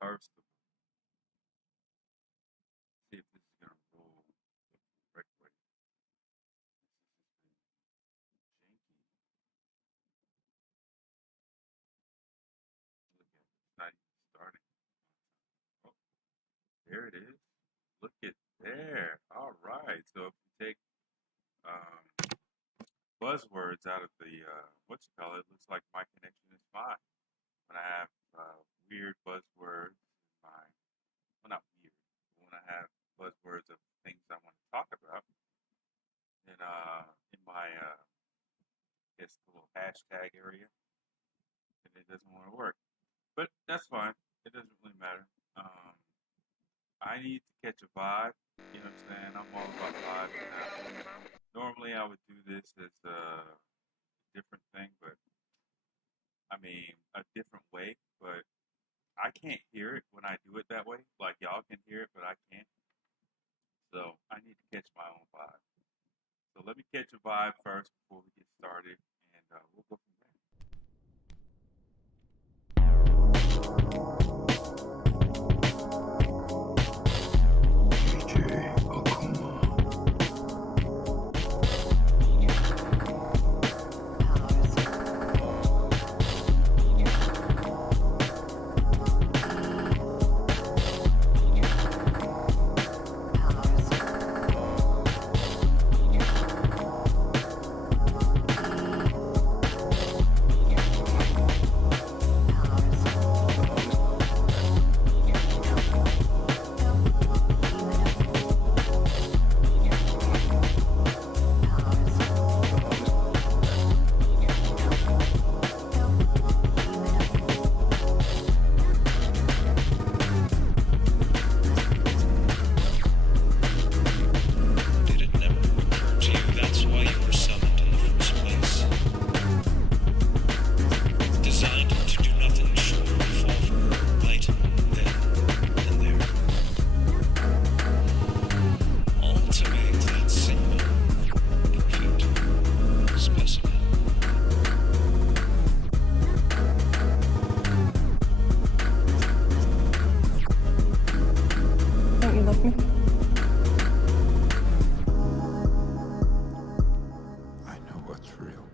First of all, see if this is gonna roll the correct way. This has been janky. Look at it. It's not even starting. Oh, there it is. Look at there. All right. So if you take um, buzzwords out of the what you call it, looks like my connection is fine. When I have weird buzzwords in my, well, not weird, but when I have buzzwords of things I want to talk about, then in my I guess the little hashtag area, and it doesn't want to work. But that's fine. It doesn't really matter. Um, I need to catch a vibe. You know what I'm saying? I'm all about vibes now. Normally, I would do this as a different thing, but I mean, a different way. But I can't hear it when I do it that way. Like y'all can hear it, but I can't. So I need to catch my own vibe. So let me catch a vibe first before we get started, and we'll go from there. DJ Akuma. Did it never occur to you that's why you were summoned in the first place? Designed to do nothing short of fall for her right then and there. All to make that single, perfect specimen. Don't you love me? I know what's real.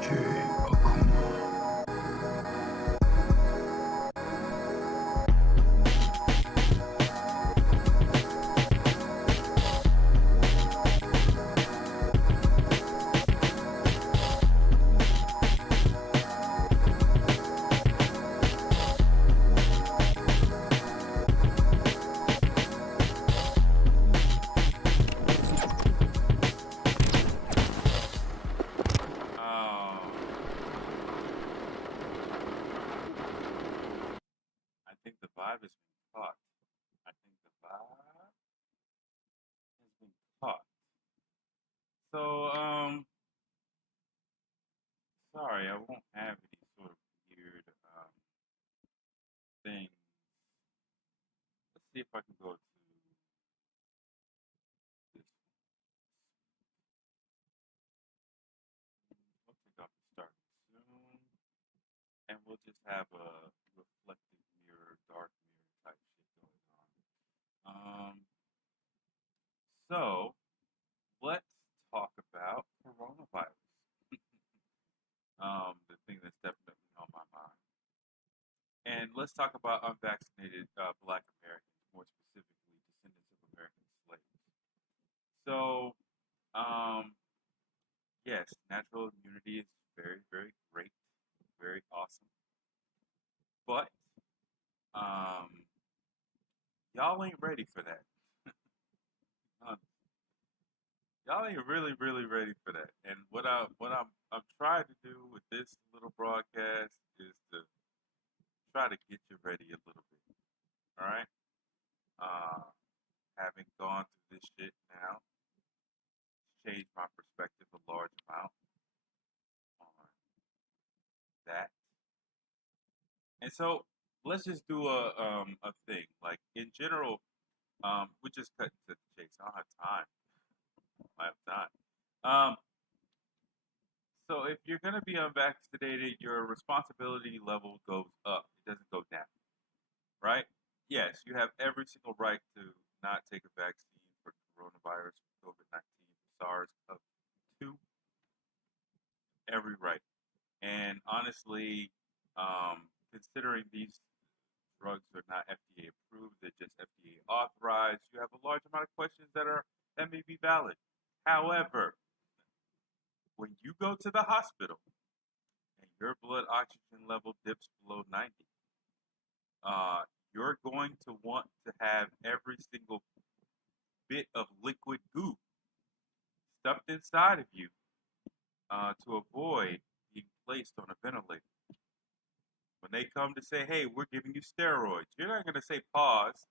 DJ Akuma. I think the vibe has been caught. I think the vibe has been caught. So, sorry, I won't have any sort of weird things. Let's see if I can go to this. We'll take off the start soon, and we'll just have a reflective mirror, dark mirror type shit going on. So let's talk about coronavirus. The thing that's definitely on my mind. And let's talk about unvaccinated Black Americans, more specifically descendants of American slaves. So, um, yes, natural immunity is very, very great, very awesome. But um, y'all ain't ready for that. Y'all ain't really ready for that. And what I'm trying to do with this little broadcast is to try to get you ready a little bit. All right. Uh, Having gone through this shit now, it's changed my perspective a large amount on that. And so let's just do a thing. Like in general, we just cut to the chase. I don't have time. I have time. So if you're gonna be unvaccinated, your responsibility level goes up. It doesn't go down, right? Yes, you have every single right to not take a vaccine for coronavirus, COVID-19, SARS-CoV-2, every right. And honestly, considering these drugs are not FDA approved, they're just FDA authorized, you have a large amount of questions that may be valid. However, when you go to the hospital and your blood oxygen level dips below 90, uh, you're going to want to have every single bit of liquid goo stuffed inside of you to avoid being placed on a ventilator. When they come to say, "Hey, we're giving you steroids," you're not going to say pause.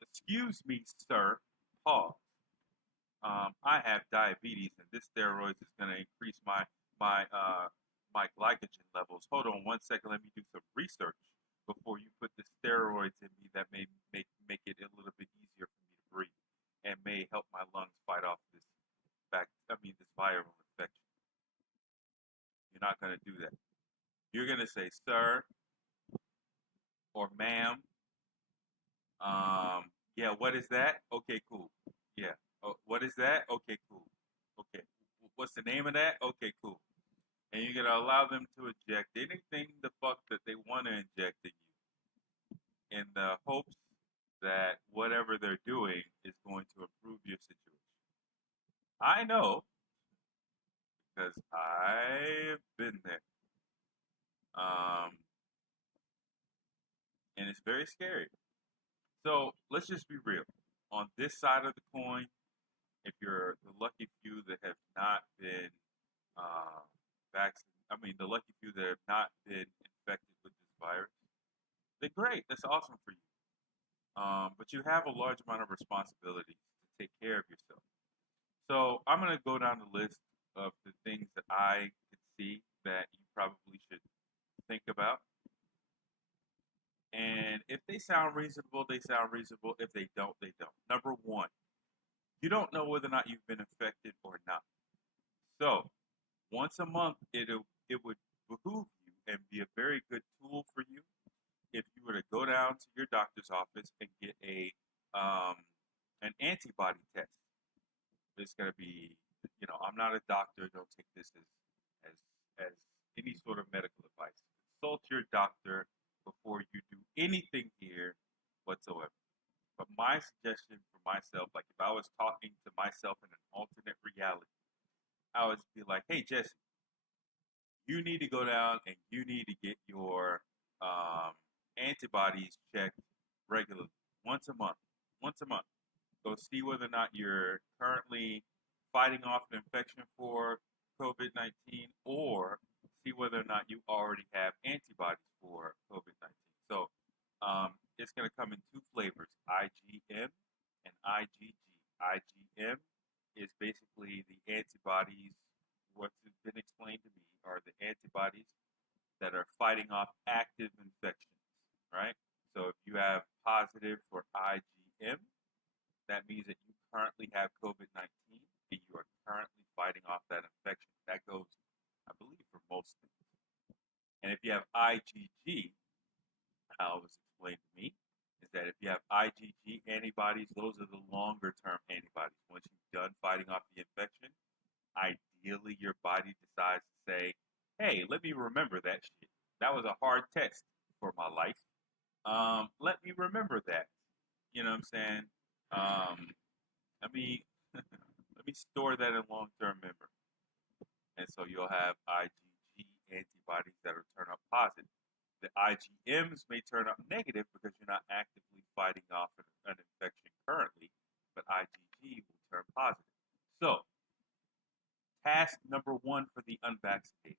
Excuse me, sir, pause. I have diabetes, and this steroids is going to increase my my glycogen levels. Hold on one second. Let me do some research before you put the steroids in me that may make it a little bit easier for me to breathe and may help my lungs fight off this viral infection. You're not going to do that. You're going to say, "Sir," or "Ma'am." Yeah, what is that? Okay, cool. Yeah. Oh, what is that? Okay, cool. Okay. What's the name of that? Okay, cool. And you're gonna allow them to inject anything the fuck that they want to inject in you, in the hopes that whatever they're doing is going to improve your situation. I know because I've been there, um, and it's very scary. So let's just be real. On this side of the coin, if you're the lucky few that have not been uh, vaccinated, I mean, the lucky few that have not been infected with this virus, then great. That's awesome for you. But you have a large amount of responsibility to take care of yourself. So I'm going to go down the list of the things that I could see that you probably should think about. And if they sound reasonable, they sound reasonable. If they don't, they don't. Number one, you don't know whether or not you've been infected or not. So once a month, it would behoove you and be a very good tool for you if you were to go down to your doctor's office and get um, an antibody test. It's going to be, I'm not a doctor. Don't take this as any sort of medical advice. Consult your doctor before you do anything here whatsoever. But my suggestion for myself, like if I was talking to myself in an alternate reality, I would be like, "Hey, Jesse, you need to go down and you need to get your antibodies checked regularly, once a month. Once a month. Go see whether or not you're currently fighting off an infection for COVID 19 or see whether or not you already have antibodies for COVID 19." So it's going to come in two flavors, IgM and IgG. IgM is basically the antibodies, what's been explained to me are the antibodies that are fighting off active infections, right? So if you have positive for IgM, that means that you currently have COVID 19 and you are currently fighting off that infection. That goes, I believe, for most things. And if you have IgG, how it was explained to me, is that if you have IgG antibodies, those are the longer term antibodies. Once you've done fighting off the infection, ideally your body decides to say, "Hey, let me remember that shit. That was a hard test for my life. Let me remember that." You know what I'm saying? Let me let me store that in long-term memory, and so you'll have IgG antibodies that will turn up positive. The IgMs may turn up negative because you're not actively fighting off an infection currently, but IgG will turn positive. So, task number one for the unvaccinated: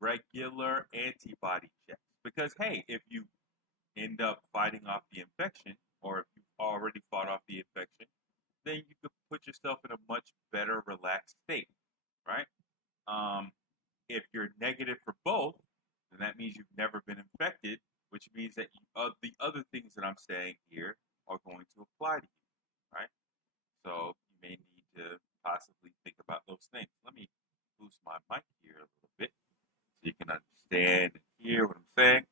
regular antibody checks. Because, hey, if you end up fighting off the infection, or if you've already fought off the infection, then you could put yourself in a much better relaxed state, right? Um, if you're negative for both, then that means you've never been infected, which means that the other things that I'm saying here are going to apply to you, right? So you may need to possibly think about those things. Let me boost my mic here a little bit so you can understand and hear what I'm saying.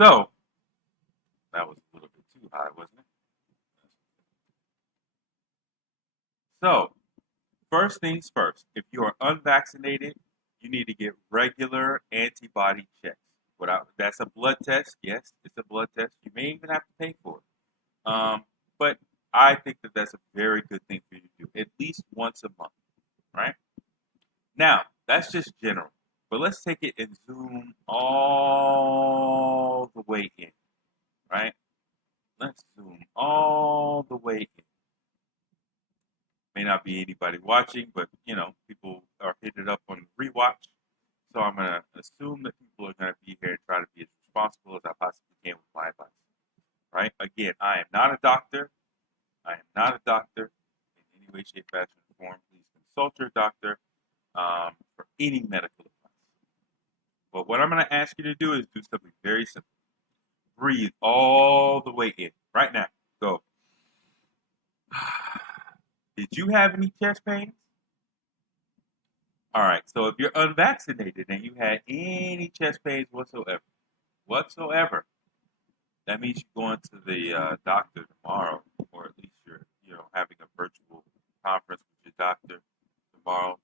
So that was a little bit too high, wasn't it? So first things first, if you are unvaccinated, you need to get regular antibody checks. That's a blood test. Yes, it's a blood test. You may even have to pay for it. But I think that that's a very good thing for you to do, at least once a month, right? Now, that's just general. But let's take it and zoom all the way in, right? Let's zoom all the way in. May not be anybody watching, but people are hitting it up on rewatch. So I'm gonna assume that people are gonna be here and try to be as responsible as I possibly can with my advice. Right? Again, I am not a doctor. I am not a doctor in any way, shape, fashion, or form. Please consult your doctor for any medical advice. But what I'm gonna ask you to do is do something very simple. Breathe all the way in. Right now. Go. Did you have any chest pains? All right, so if you're unvaccinated and you had any chest pains whatsoever, that means you're going to the doctor tomorrow, or at least you're, having a virtual conference with your doctor tomorrow.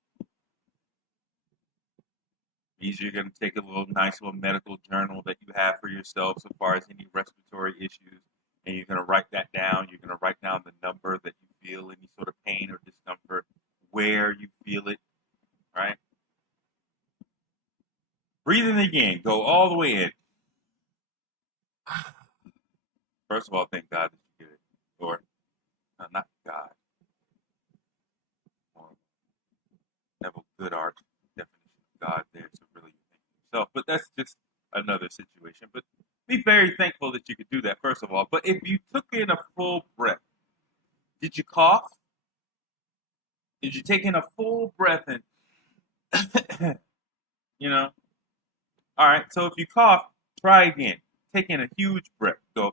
Means you're going to take a nice little medical journal that you have for yourself so far as any respiratory issues, and you're going to write that down. You're going to write down the number that you feel any sort of pain or discomfort, where you feel it, right? Breathe in again. Go all the way in. First of all, thank God that you did it. Or, not God. Or Neville Goodart definition of God there. So really you think yourself. But that's just another situation. But be very thankful that you could do that, first of all. But if you took in a full breath, did you cough? Did you take in a full breath and, All right, so if you cough, try again. Take in a huge breath. Go.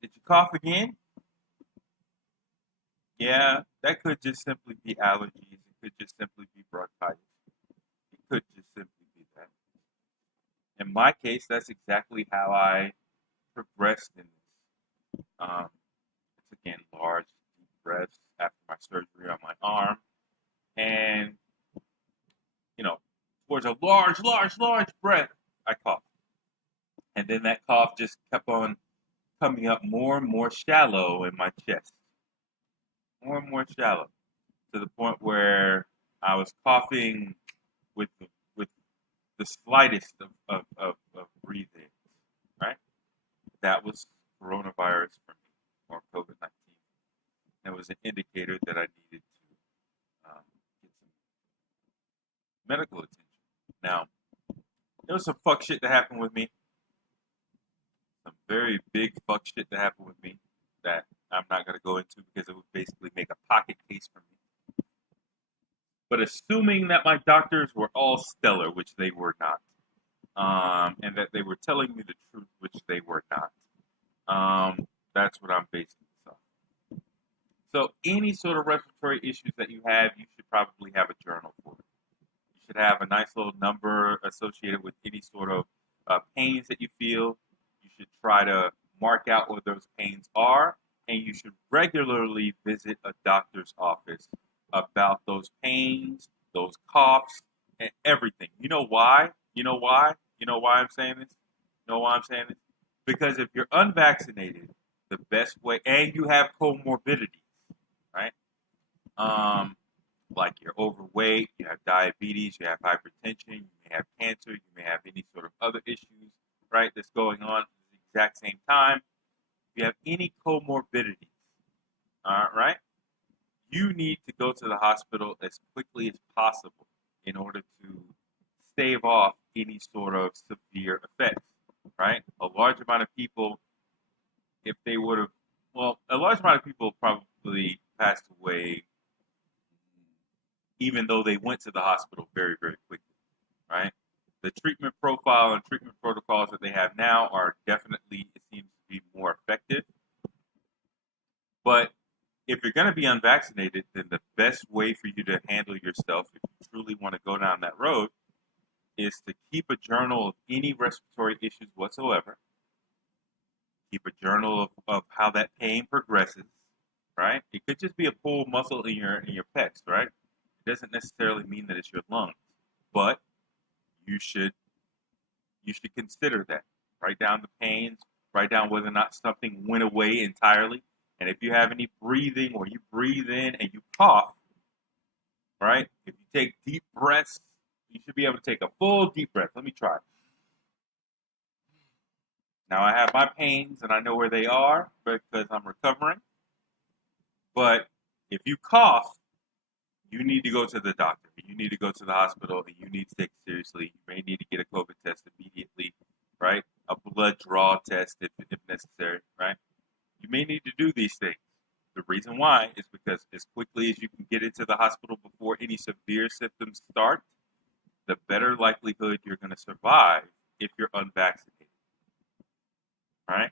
Did you cough again? Yeah, that could just simply be allergies. It could just simply be bronchitis. It could just simply be that. In my case, that's exactly how I progressed in this. It's again large, deep breaths after my surgery on my arm. And, towards a large, large, large breath, I coughed. And then that cough just kept on coming up more and more shallow in my chest. More and more shallow. To the point where I was coughing with with the slightest of breathing, right? That was coronavirus for me, or COVID-19. It was an indicator that I needed to get some medical attention. Now, there was some fuck shit that happened with me. Some very big fuck shit that happened with me that I'm not going to go into because it would basically make a pocket case for me. But assuming that my doctors were all stellar, which they were not, and that they were telling me the truth, which they were not, that's what I'm basing this on. So any sort of respiratory issues that you have, you should probably have a journal for it. You should have a nice little number associated with any sort of pains that you feel. You should try to mark out what those pains are, and you should regularly visit a doctor's office about those pains, those coughs, and everything. You know why? You know why? You know why I'm saying this? You know why I'm saying this? Because if you're unvaccinated, the best way, and you have comorbidities, right? Like you're overweight, you have diabetes, you have hypertension, you may have cancer, you may have any sort of other issues, right, that's going on at the exact same time. if you have any comorbidities, all right, you need to go to the hospital as quickly as possible in order to stave off any sort of severe effects, right? A large amount of people, if they would have, well, a large amount of people probably passed away even though they went to the hospital very, very quickly, right? The treatment profile and treatment protocols that they have now are definitely, it seems to be more effective. But if you're going to be unvaccinated, then the best way for you to handle yourself, if you truly want to go down that road, is to keep a journal of any respiratory issues whatsoever. Keep a journal of how that pain progresses, right? It could just be a pulled muscle in your pecs, right? It doesn't necessarily mean that it's your lungs, but you should you should consider that. Write down the pains, write down whether or not something went away entirely. And if you have any breathing or you breathe in and you cough, right? If you take deep breaths, you should be able to take a full deep breath. Let me try. Now I have my pains and I know where they are because I'm recovering. But if you cough, you need to go to the doctor. You need to go to the hospital and you need to take it seriously. You may need to get a COVID test immediately, right? A blood draw test if necessary, right? You may need to do these things. The reason why is because as quickly as you can get into the hospital before any severe symptoms start, the better likelihood you're going to survive if you're unvaccinated, right?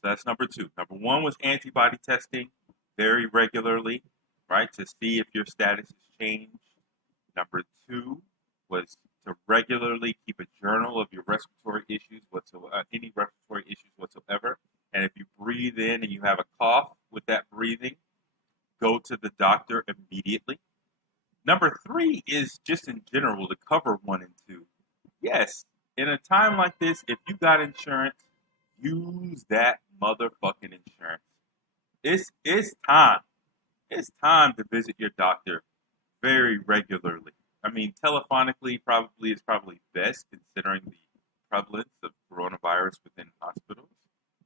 So that's number two. Number one was antibody testing very regularly, right, to see if your status has changed. Number two was to regularly keep a journal of your respiratory issues, any respiratory issues whatsoever. And if you breathe in and you have a cough with that breathing, go to the doctor immediately. Number three is just in general to cover one and two. Yes, in a time like this, if you got insurance, use that motherfucking insurance. It's time. It's time to visit your doctor very regularly. I mean, telephonically is probably best considering the prevalence of coronavirus within hospitals,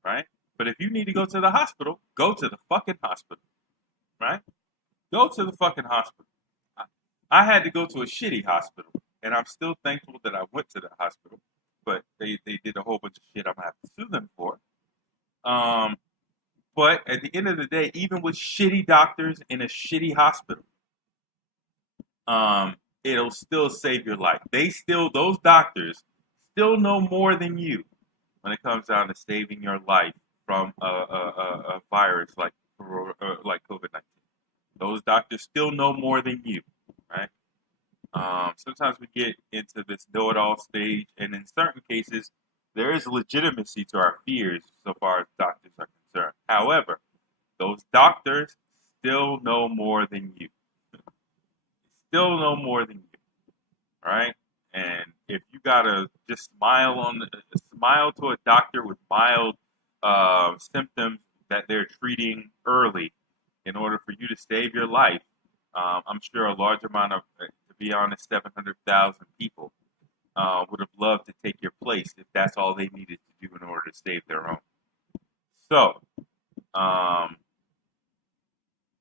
right? But if you need to go to the hospital, go to the fucking hospital, right? Go to the fucking hospital. I had to go to a shitty hospital, and I'm still thankful that I went to the hospital. But they did a whole bunch of shit I'm gonna have to sue them for. But at the end of the day, even with shitty doctors in a shitty hospital, it'll still save your life. Those doctors still know more than you when it comes down to saving your life from a virus like COVID-19. Those doctors still know more than you, right? Sometimes we get into this know-it-all stage, and in certain cases, there is legitimacy to our fears so far as doctors are concerned. However, those doctors still know more than you. Still know more than you, right? And if you gotta just smile to a doctor with mild symptoms that they're treating early in order for you to save your life, I'm sure a large amount of, to be honest, 700,000 people would have loved to take your place if that's all they needed to do in order to save their own. So,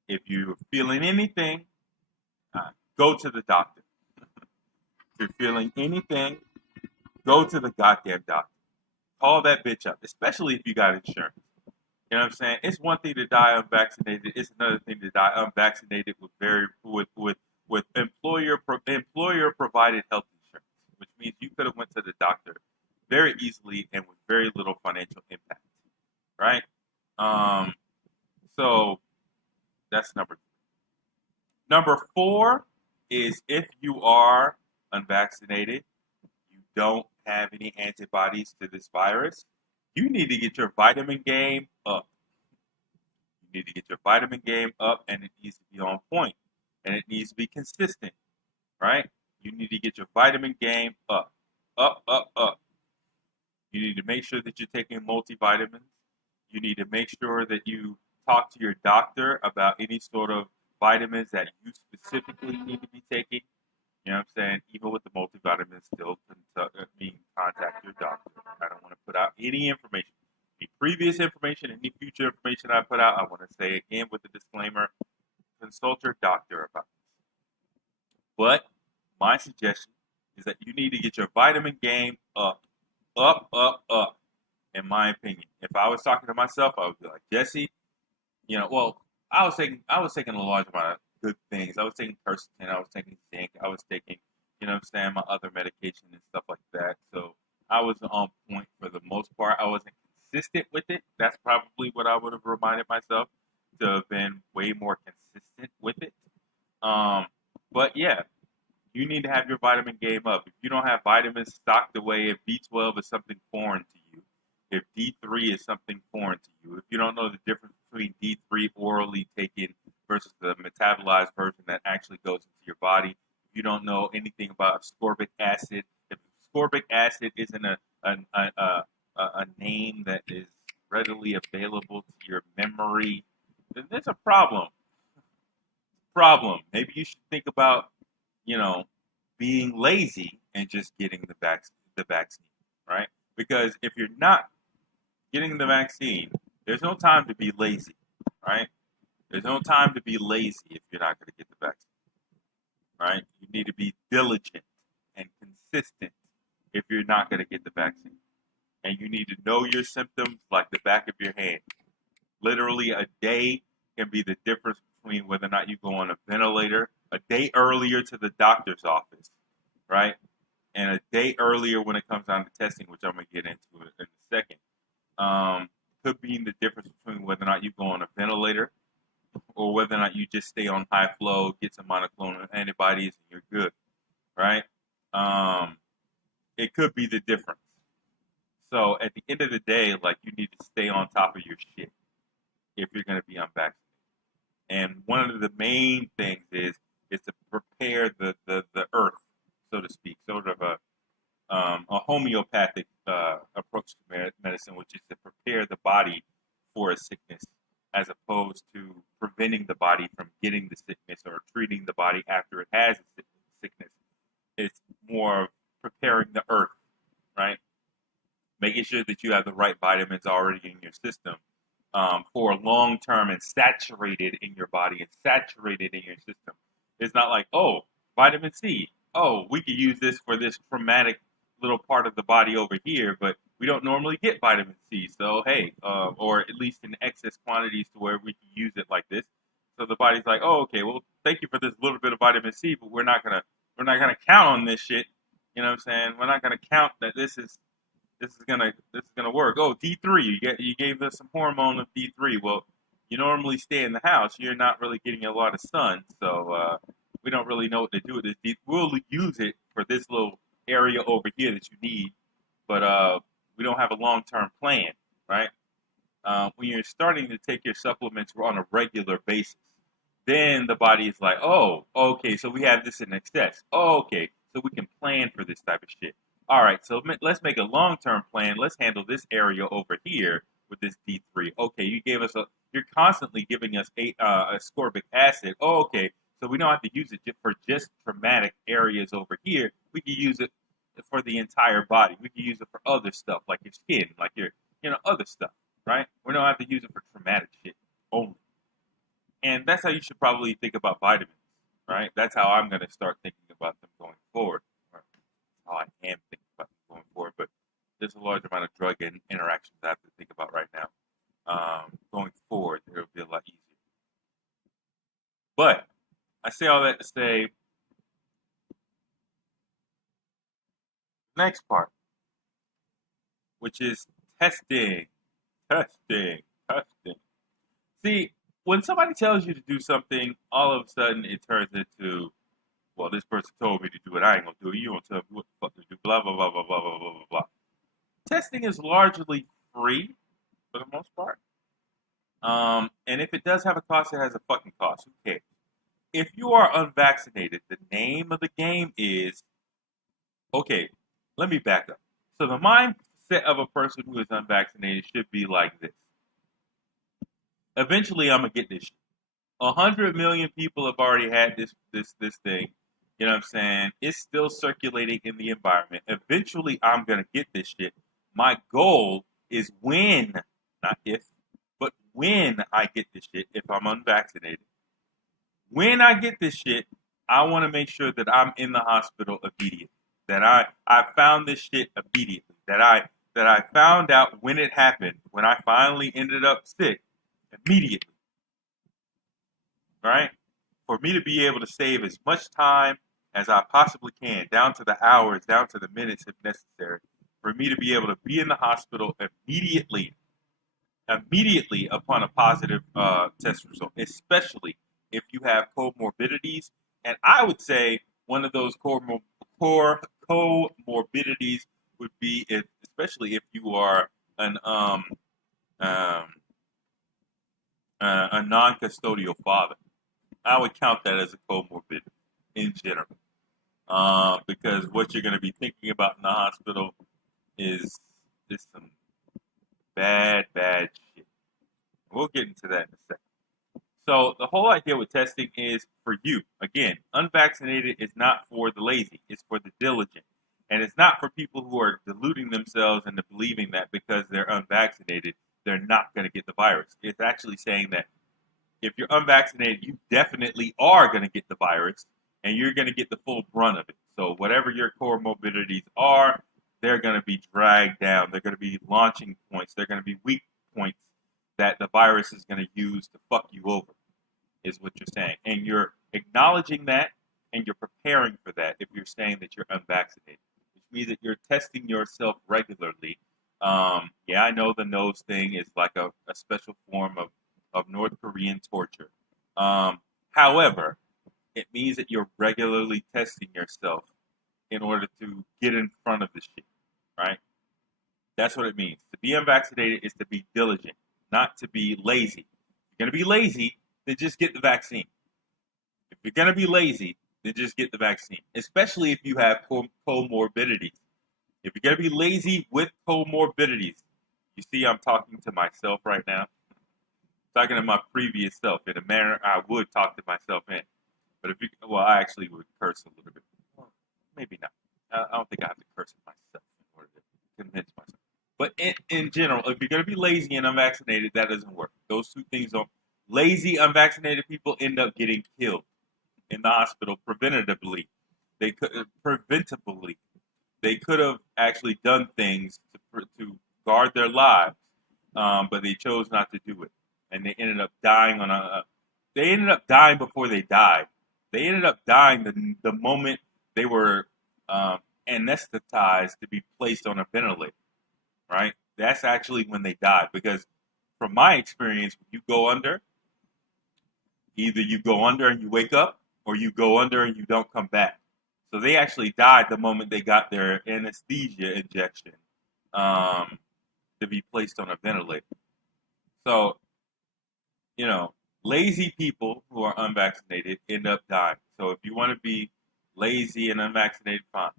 if you're feeling anything, go to the doctor. If you're feeling anything, go to the goddamn doctor. Call that bitch up, especially if you got insurance. You know what I'm saying? It's one thing to die unvaccinated. It's another thing to die unvaccinated with employer provided health insurance, which means you could have went to the doctor very easily and with very little financial impact, right? So that's number three. Number four is if you are unvaccinated, you don't have any antibodies to this virus, you need to get your vitamin game up. You need to get your vitamin game up, and it needs to be on point, and it needs to be consistent, right? You need to get your vitamin game up, up, up, up. You need to make sure that you're taking multivitamins. You need to make sure that you talk to your doctor about any sort of vitamins that you specifically need to be taking. You know what I'm saying? Even with the multivitamins, still contact your doctor. I don't want to put out any information. Any previous information, any future information I put out, I want to say again with the disclaimer, consult your doctor about this. But my suggestion is that you need to get your vitamin game up, up, up, up, in my opinion. If I was talking to myself, I would be like, Jesse, well, I was taking a large amount of good things. I was taking quercetin, I was taking zinc, I was taking, my other medication and stuff like that. So I was on point for the most part. I wasn't consistent with it. That's probably what I would have reminded myself to have been way more consistent with it. Um, but yeah, you need to have your vitamin game up. If you don't have vitamins stocked away, if B12 is something foreign to you, if D3 is something foreign to you, if you don't know the difference between D3 orally taken versus the metabolized version that actually goes into your body, if you don't know anything about ascorbic acid, if ascorbic acid isn't a name that is readily available to your memory, then there's a problem. Maybe you should think about, you know, being lazy and just getting the vaccine, right? Because if you're not getting the vaccine, there's no time to be lazy, right? There's no time to be lazy if you're not going to get the vaccine, right? You need to be diligent and consistent if you're not going to get the vaccine. And you need to know your symptoms like the back of your hand. Literally, a day can be the difference between whether or not you go on a ventilator, a day earlier to the doctor's office, right? And a day earlier when it comes down to testing, which I'm going to get into in a second, could be the difference between whether or not you go on a ventilator or whether or not you just stay on high flow, get some monoclonal antibodies, and you're good, right? It could be the difference. So at the end of the day, like, you need to stay on top of your shit if you're going to be unvaccinated. And one of the main things is to prepare the earth, so to speak, sort of a homeopathic approach to medicine, which is to prepare the body for a sickness as opposed to preventing the body from getting the sickness or treating the body after it has a sickness. It's more of preparing the earth, right? Making sure that you have the right vitamins already in your system for long term and saturated in your body and saturated in your system. It's not like, oh, vitamin C. Oh, we could use this for this traumatic little part of the body over here, but we don't normally get vitamin C. So hey, or at least in excess quantities to where we can use it like this. So the body's like, oh, okay, well, thank you for this little bit of vitamin C, but we're not gonna count on this shit. You know what I'm saying? We're not gonna count that this is gonna work. Oh, D3, you gave us some hormone of D3. Well, you normally stay in the house. You're not really getting a lot of sun, so we don't really know what to do with this. We'll use it for this little area over here that you need, but we don't have a long-term plan, right? When you're starting to take your supplements on a regular basis, then the body is like, oh, okay, so we have this in excess. Oh, okay, so we can plan for this type of shit. All right, so let's make a long-term plan. Let's handle this area over here with this D3. Okay, you're constantly giving us ascorbic acid. Oh, okay, so we don't have to use it for just traumatic areas over here. We can use it for the entire body. We can use it for other stuff like your skin, like your, other stuff, right? We don't have to use it for traumatic shit only. And that's how you should probably think about vitamins, right? That's how I'm going to start thinking about them going forward. How I am thinking about them going forward. But there's a large amount of drug interactions I have to think about right now. Going forward, it'll be a lot easier. But I say all that to say, next part, which is testing. See, when somebody tells you to do something, all of a sudden it turns into, well, this person told me to do it. I ain't gonna do it. You don't tell me what the fuck to do. Blah blah blah blah blah blah blah blah blah. Testing is largely free for the most part. And if it does have a cost, it has a fucking cost. Who cares? If you are unvaccinated, the name of the game is, okay, let me back up. So the mindset of a person who is unvaccinated should be like this. Eventually, I'm gonna get this shit. 100 million people have already had this thing. You know what I'm saying? It's still circulating in the environment. Eventually, I'm gonna get this shit. My goal is when not if, but when I get this shit, if I'm unvaccinated, when I get this shit, I want to make sure that I'm in the hospital immediately. That I found this shit immediately. That I found out when it happened, when I finally ended up sick, immediately. Right? For me to be able to save as much time as I possibly can, down to the hours, down to the minutes if necessary, for me to be able to be in the hospital immediately upon a positive test result, especially if you have comorbidities. And I would say one of those core comorbidities would be, if, especially if you are an um, a non-custodial father. I would count that as a comorbidity in general, because what you're going to be thinking about in the hospital is some bad shit. We'll get into that in a second. So the whole idea with testing is for you. Again, unvaccinated is not for the lazy. It's for the diligent. And it's not for people who are deluding themselves into believing that because they're unvaccinated, they're not going to get the virus. It's actually saying that if you're unvaccinated, you definitely are going to get the virus and you're going to get the full brunt of it. So whatever your comorbidities are, they're going to be dragged down. They're going to be launching points. They're going to be weak points that the virus is going to use to fuck you over, is what you're saying. And you're acknowledging that and you're preparing for that if you're saying that you're unvaccinated, which means that you're testing yourself regularly. Yeah, I know the nose thing is like a special form of North Korean torture. However, it means that you're regularly testing yourself in order to get in front of the shit, right? That's what it means. To be unvaccinated is to be diligent, not to be lazy. If you're going to be lazy, then just get the vaccine. If you're going to be lazy, then just get the vaccine, especially if you have comorbidities. If you're going to be lazy with comorbidities, you see, I'm talking to myself right now. Talking to my previous self in a manner I would talk to myself in. But if you, well, I actually would curse a little bit. Well, maybe not. I don't think I have to curse myself in order to convince myself. But in general, if you're going to be lazy and unvaccinated, that doesn't work. Those two things don't. Lazy, unvaccinated people end up getting killed in the hospital preventatively. They could preventably. They could have actually done things to guard their lives, but they chose not to do it, and they ended up dying on a. They ended up dying before they died. They ended up dying the moment they were anesthetized to be placed on a ventilator. Right? That's actually when they died. Because from my experience, when you go under, either you go under and you wake up, or you go under and you don't come back. So they actually died the moment they got their anesthesia injection to be placed on a ventilator. So, lazy people who are unvaccinated end up dying. So if you want to be lazy and unvaccinated, fine.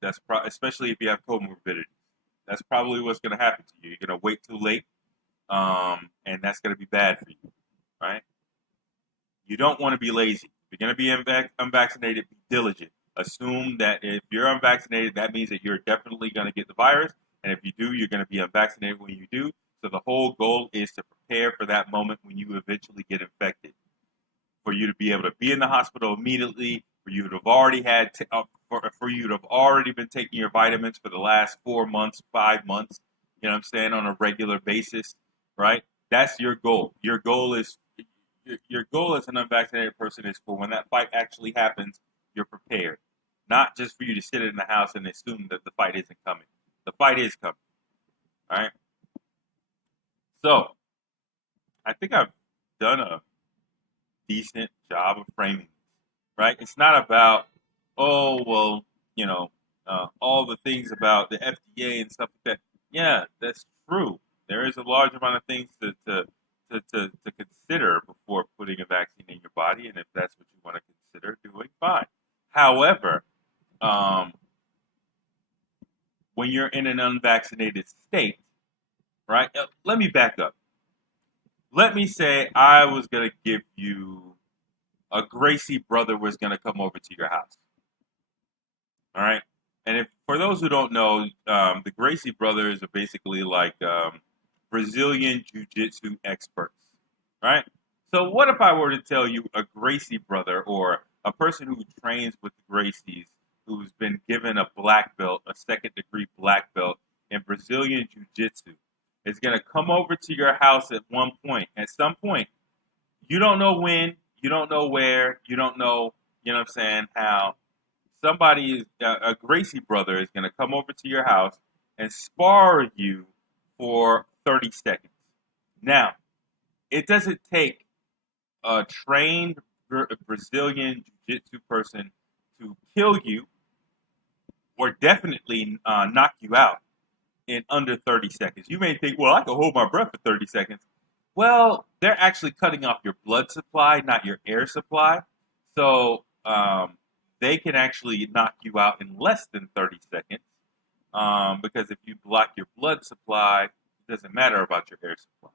That's especially if you have comorbidities. That's probably what's going to happen to you. You're going to wait too late, and that's going to be bad for you, right? You don't want to be lazy. If you're going to be unvaccinated, be diligent. Assume that if you're unvaccinated, that means that you're definitely going to get the virus. And if you do, you're going to be unvaccinated when you do. So the whole goal is to prepare for that moment when you eventually get infected. For you to be able to be in the hospital immediately, for you to have already for you to have already been taking your vitamins for the last 4 months, 5 months. You know what I'm saying, on a regular basis, right? That's your goal. Your goal as an unvaccinated person is for when that fight actually happens, you're prepared. Not just for you to sit in the house and assume that the fight isn't coming. The fight is coming. All right. So, I think I've done a decent job of framing this, right? It's not about, oh, well, all the things about the FDA and stuff like that. Yeah, that's true. There is a large amount of things to consider before putting a vaccine in your body, and if that's what you want to consider doing, fine. However, when you're in an unvaccinated state, right? Let me back up. Let me say I was going to give you a Gracie brother was going to come over to your house. All right? And if for those who don't know, the Gracie brothers are basically like Brazilian Jiu-Jitsu experts, right? So what if I were to tell you a Gracie brother or a person who trains with the Gracies who's been given a black belt, a second degree black belt in Brazilian Jiu-Jitsu is going to come over to your house at one point, at some point. You don't know when, you don't know where, you don't know, you know what I'm saying, how somebody is, a Gracie brother is going to come over to your house and spar you for 30 seconds. Now, it doesn't take a trained Brazilian jiu-jitsu person to kill you or definitely knock you out in under 30 seconds. You may think, well, I can hold my breath for 30 seconds. Well, they're actually cutting off your blood supply, not your air supply. So they can actually knock you out in less than 30 seconds because if you block your blood supply, it doesn't matter about your air supply.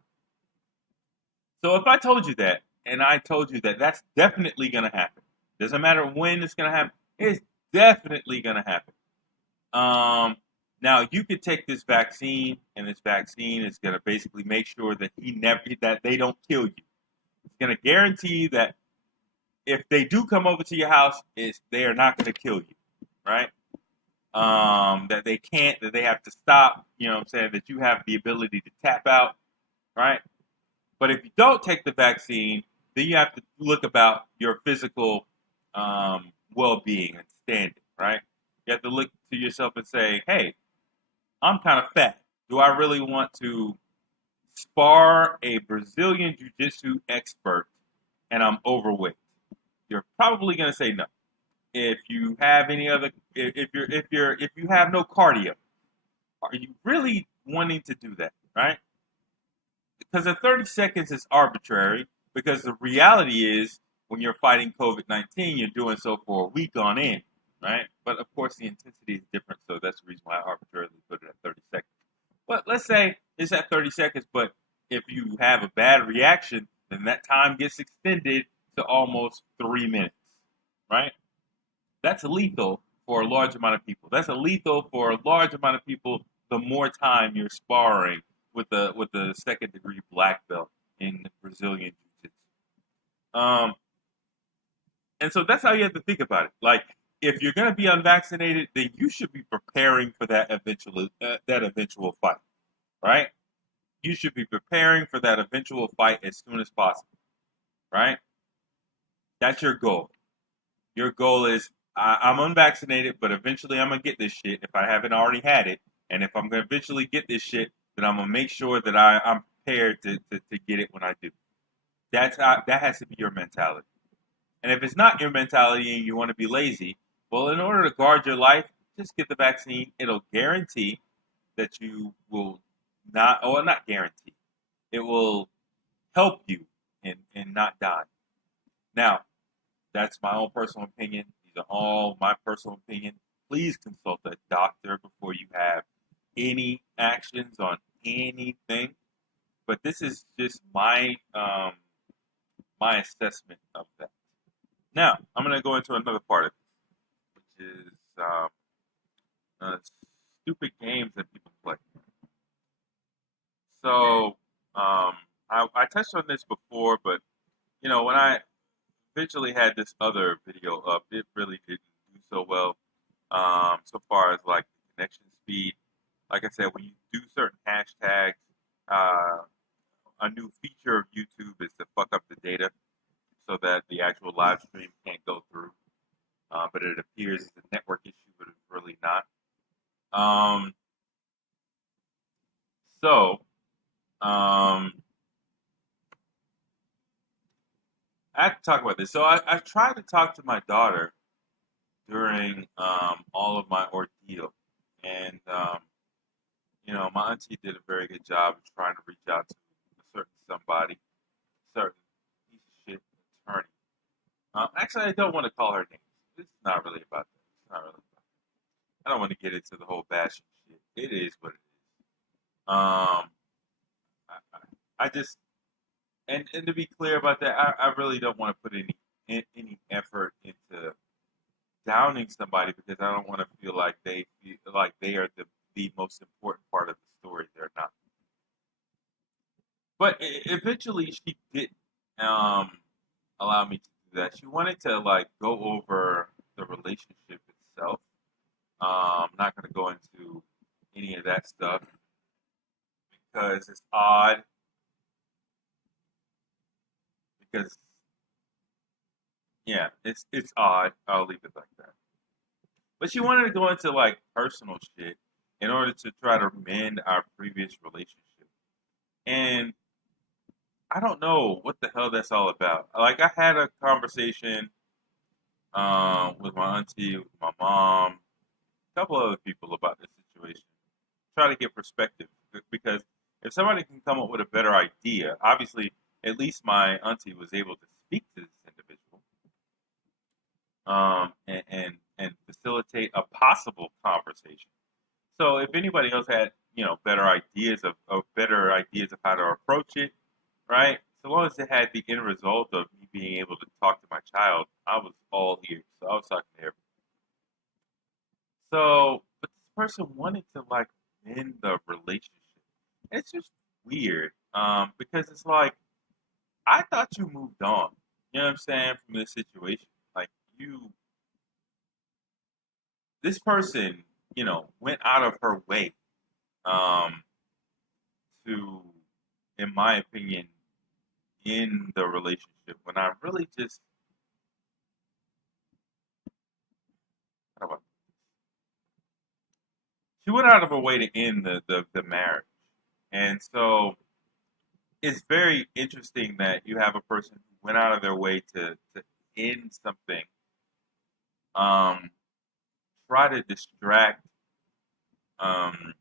So if I told you that, and I told you that that's definitely going to happen, doesn't matter when it's going to happen, it's definitely going to happen. Now you could take this vaccine, and this vaccine is going to basically make sure that that they don't kill you. It's going to guarantee that if they do come over to your house, they are not going to kill you, right? That they can't, that they have to stop. You know what I'm saying? That you have the ability to tap out, right? But if you don't take the vaccine, then you have to look about your physical well-being and standing, right? You have to look to yourself and say, hey, I'm kind of fat. Do I really want to spar a Brazilian jiu-jitsu expert and I'm overweight? You're probably going to say no. If you have any other, if you have no cardio, are you really wanting to do that, right? Because the 30 seconds is arbitrary because the reality is when you're fighting COVID-19, you're doing so for a week on end, right? But of course, the intensity is different, so that's the reason why I arbitrarily put it at 30 seconds. But let's say it's at 30 seconds, but if you have a bad reaction, then that time gets extended to almost 3 minutes, right? That's lethal for a large amount of people. That's lethal for a large amount of people the more time you're sparring with the second degree black belt in Brazilian Jiu-Jitsu. And so that's how you have to think about it. Like, if you're going to be unvaccinated, then you should be preparing for that eventual fight, right? You should be preparing for that eventual fight as soon as possible, right? That's your goal. Your goal is, I'm unvaccinated, but eventually I'm going to get this shit if I haven't already had it. And if I'm going to eventually get this shit, then I'm going to make sure that I'm prepared to get it when I do. That has to be your mentality. And if it's not your mentality and you want to be lazy, well, in order to guard your life, just get the vaccine. It'll guarantee that you will not guarantee. It will help you and not die. Now, that's my own personal opinion. These are all my personal opinion. Please consult a doctor before you have any actions on anything. But this is just my my assessment of that. Now, I'm going to go into another part of it, which is stupid games that people play. So, I touched on this before, but when I eventually had this other video up, it really didn't do so well. So far as like the connection speed, like I said, when you do certain hashtags, a new feature of YouTube is to fuck up the data so that the actual live stream can't go through. But it appears it's a network issue, but it's really not. So, I have to talk about this. So I tried to talk to my daughter during all of my ordeal, and my auntie did a very good job of trying to reach out to a certain piece of shit attorney. Actually, I don't want to call her names. This is not really about that. It's not really about that. I don't want to get into the whole bashing shit. It is what it is. I just and to be clear about that, I really don't want to put any effort into downing somebody because I don't want to feel like they are the most important part of the story. They're not. But eventually, she did um, allow me to do that. She wanted to like go over the relationship itself. I'm not going to go into any of that stuff because it's odd. Because yeah, it's odd. I'll leave it like that. But she wanted to go into like personal shit in order to try to mend our previous relationship. And I don't know what the hell that's all about. Like I had a conversation with my auntie, with my mom, a couple other people about this situation. Try to get perspective because if somebody can come up with a better idea, obviously, at least my auntie was able to speak to this individual and facilitate a possible conversation. So if anybody else had better ideas of how to approach it, right? So long as it had the end result of me being able to talk to my child, I was all ears. So I was talking to everybody. So, but this person wanted to like end the relationship. It's just weird, because it's like I thought you moved on. You know what I'm saying from this situation. Like you, this person, went out of her way, um, to, in my opinion, in the relationship when I really just how about she went out of her way to end the marriage. And so it's very interesting that you have a person who went out of their way to end something, um, try to distract um,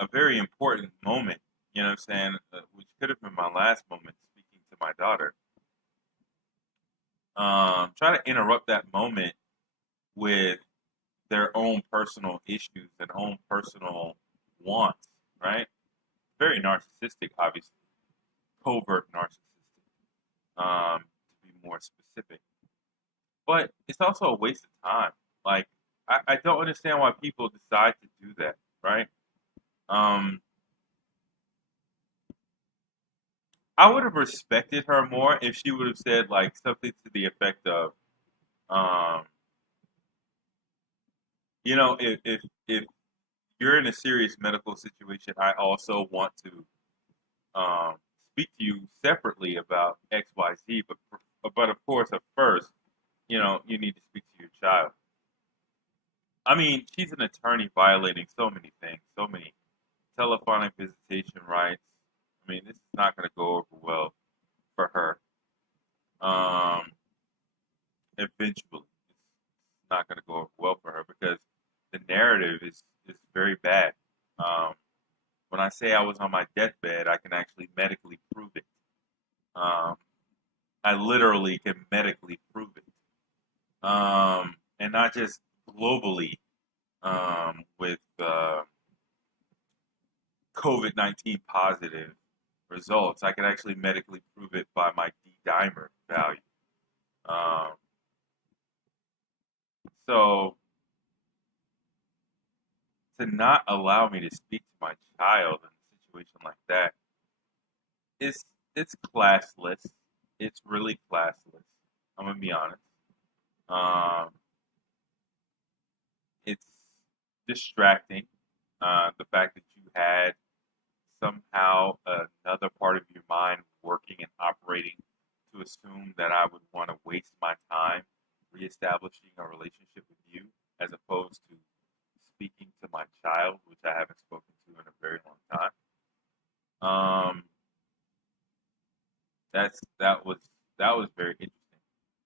a very important moment, you know what I'm saying, which could have been my last moment speaking to my daughter. Try to interrupt that moment with their own personal issues and own personal wants, right? Very narcissistic, obviously, covert narcissistic, to be more specific. But it's also a waste of time. Like, I don't understand why people decide to do that, right? Um, I would have respected her more if she would have said like something to the effect of, um, if you're in a serious medical situation, I also want to um, speak to you separately about X, Y, Z. But of course, at first, you need to speak to your child. I mean, she's an attorney violating so many things, so many telephonic visitation rights. I mean, this is not going to go over well for her. Um, Eventually, it's not going to go over well for her because the narrative is very bad. Um, when I say I was on my deathbed, I can actually medically prove it. Um, I literally can medically prove it, and not just globally, with COVID-19 positive results. I can actually medically prove it by my D dimer value. Um, so to not allow me to speak to my child in a situation like that is it's classless. It's really classless. I'm gonna be honest. Um, it's distracting. The fact that you had somehow another part of your mind working and operating to assume that I would want to waste my time reestablishing a relationship with you as opposed to speaking to my child, which I haven't spoken to in a very long time. Um, that was very interesting.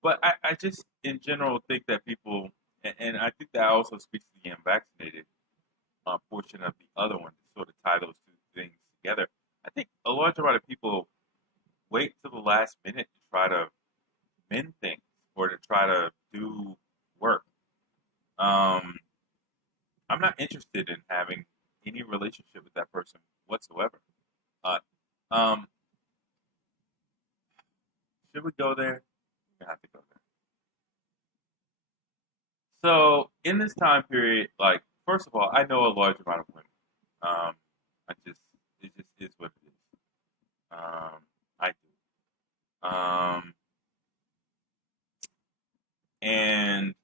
But I just in general think that people, and I think that also speaks to the unvaccinated portion of the other one to sort of tie those two things together. I think a large amount of people wait till the last minute to try to mend things or to try to do work. Um, I'm not interested in having any relationship with that person whatsoever. Uh, um, should we go there? We have to go there. So in this time period, first of all, I know a large amount of women. I just it just is what it is. I do. And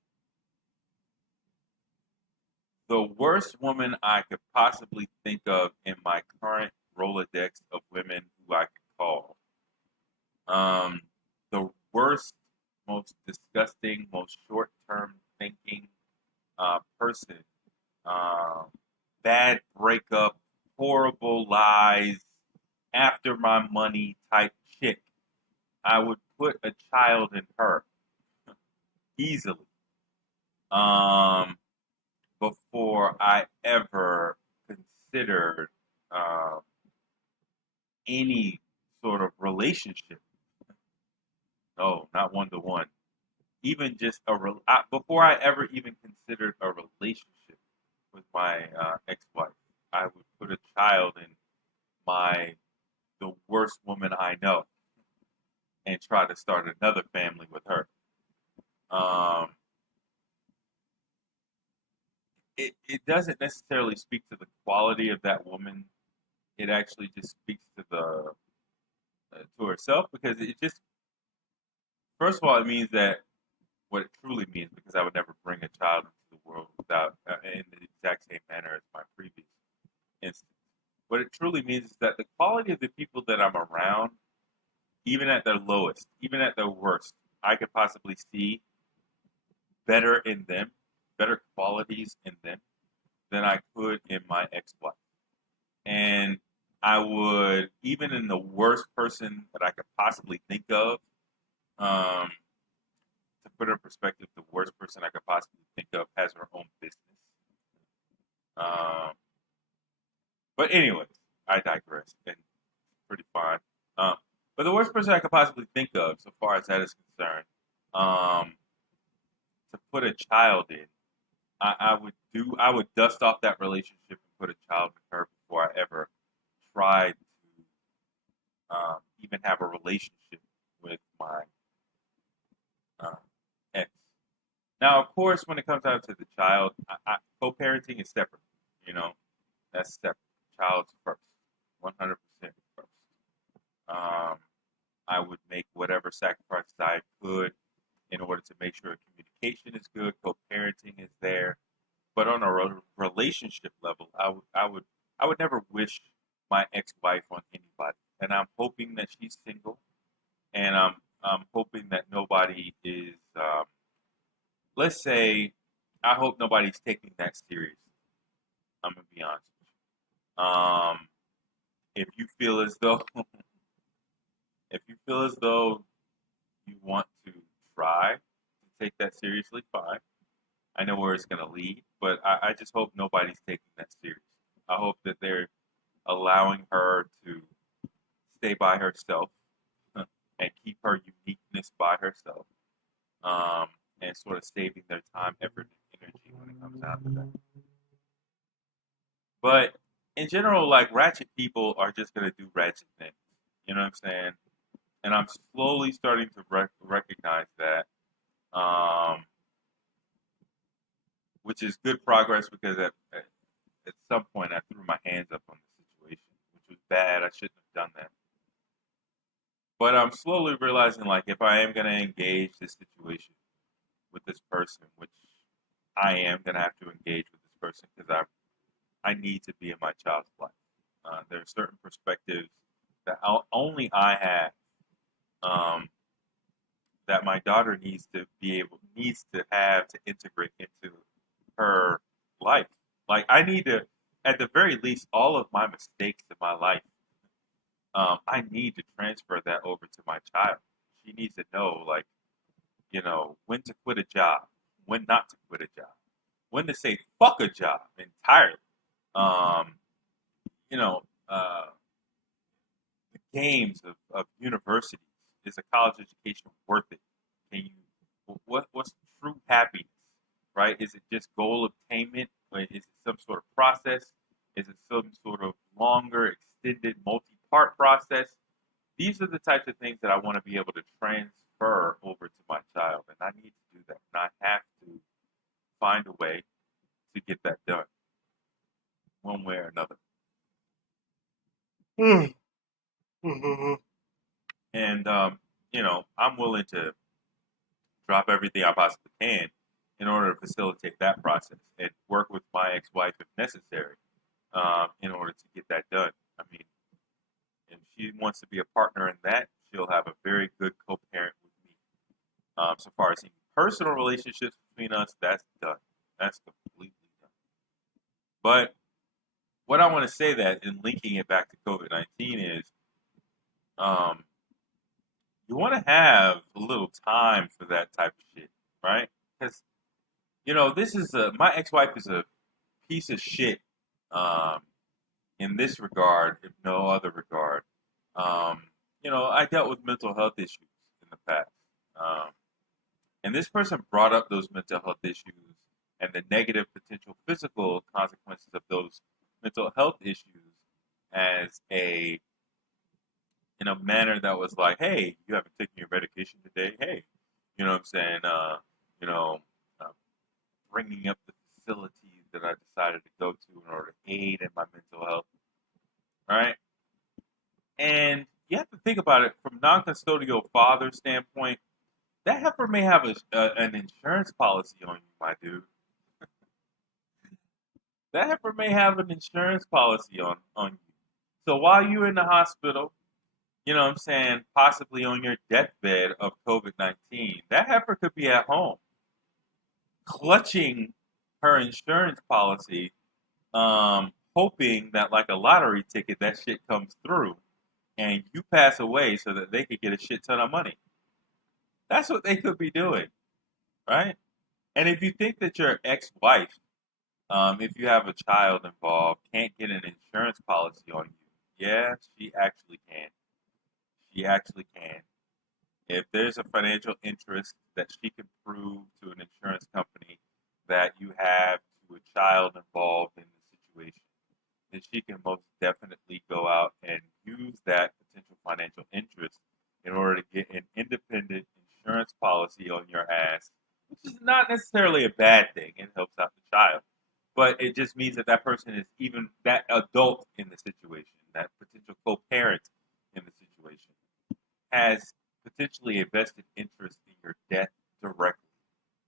the worst woman I could possibly think of in my current Rolodex of women who I could call. Um, the worst, most disgusting, most short-term thinking person. Um, Bad breakup, horrible lies, after my money type chick. I would put a child in her easily. Um, Before I ever considered um, any sort of relationship. No, not one to one. Even just before I ever even considered a relationship with my ex-wife, I would put a child in my the worst woman I know and try to start another family with her. Um, it doesn't necessarily speak to the quality of that woman. It actually just speaks to the to herself because it just first of all it means that what it truly means because I would never bring a child into the world without in the exact same manner as my previous instance. What it truly means is that the quality of the people that I'm around, even at their lowest, even at their worst, I could possibly see better in them, better qualities in them than I could in my ex-wife. And I would, even in the worst person that I could possibly think of, um, to put it in perspective, the worst person I could possibly think of has her own business. Um, but anyways, I digress, and pretty fine. Um, but the worst person I could possibly think of, so far as that is concerned, um, to put a child in, I would dust off that relationship and put a child in her before I ever tried to even have a relationship with my uh, ex. Now, of course, when it comes down to the child, co-parenting is separate. You know, that's separate. Child's first, 100% first. Um, I would make whatever sacrifices I could in order to make sure communication is good, co-parenting is there. But on a relationship level, I would never wish my ex-wife on anybody. And I'm hoping that she's single, and I'm hoping that nobody is. Let's say, I hope nobody's taking that serious. I'm gonna be honest with you. If you feel as though if you feel as though you want to try to take that seriously, fine. I know where it's going to lead, but I just hope nobody's taking that serious. I hope that they're allowing her to stay by herself and keep her uniqueness by herself, um, and sort of saving their time, effort, and energy when it comes down to that. But in general, like ratchet people are just going to do ratchet things. You know what I'm saying? And I'm slowly starting to recognize that. Um, which is good progress because at some point I threw my hands up on the situation, which was bad. I shouldn't have done that. But I'm slowly realizing, like, if I am going to engage this situation with this person, which I am going to have to engage with this person because I need to be in my child's life. There are certain perspectives that only I have, um, that my daughter needs to have to integrate into her life. Like I need to, at the very least, all of my mistakes in my life, I need to transfer that over to my child. She needs to know, like, when to quit a job, when not to quit a job, when to say fuck a job entirely. Um, you know, the games of universities. Is a college education worth it? Can you what's true happiness? Right? Is it just goal obtainment? Or is it some sort of process? Is it some sort of longer, extended, multi-part process? These are the types of things that I want to be able to transfer over to my child, and I need to do that. And I have to find a way to get that done, one way or another. And I'm willing to drop everything I possibly can in order to facilitate that process and work with my ex-wife if necessary, in order to get that done. I mean, if she wants to be a partner in that, she'll have a very good co-parent with me. So far as any personal relationships between us, that's done. That's completely done. But what I want to say that in linking it back to COVID-19 is, um, you want to have a little time for that type of shit, right? Because this is my ex-wife is a piece of shit, um, in this regard, if no other regard. Um, I dealt with mental health issues in the past, um, and this person brought up those mental health issues and the negative potential physical consequences of those mental health issues as a in a manner that was like, hey, you haven't taken your medication today. Hey, you know what I'm saying? You know, uh, bringing up the facilities that I decided to go to in order to aid in my mental health, right? And you have to think about it from non-custodial father standpoint. That heifer may have an insurance policy on you, my dude. That heifer may have an insurance policy on you. So while you're in the hospital, you know what I'm saying, possibly on your deathbed of COVID 19, that heifer could be at home clutching her insurance policy, hoping that, like a lottery ticket, that shit comes through and you pass away so that they could get a shit ton of money. That's what they could be doing, right? And if you think that your ex wife, if you have a child involved, can't get an insurance policy on you, yeah, she actually can. She actually can. If there's a financial interest that she can prove to an insurance company that you have to a child involved in the situation, then she can most definitely go out and use that potential financial interest in order to get an independent insurance policy on your ass, which is not necessarily a bad thing. It helps out the child. But it just means that that person is even that adult in the situation, that potential co parent in the situation has potentially a vested interest in your death directly,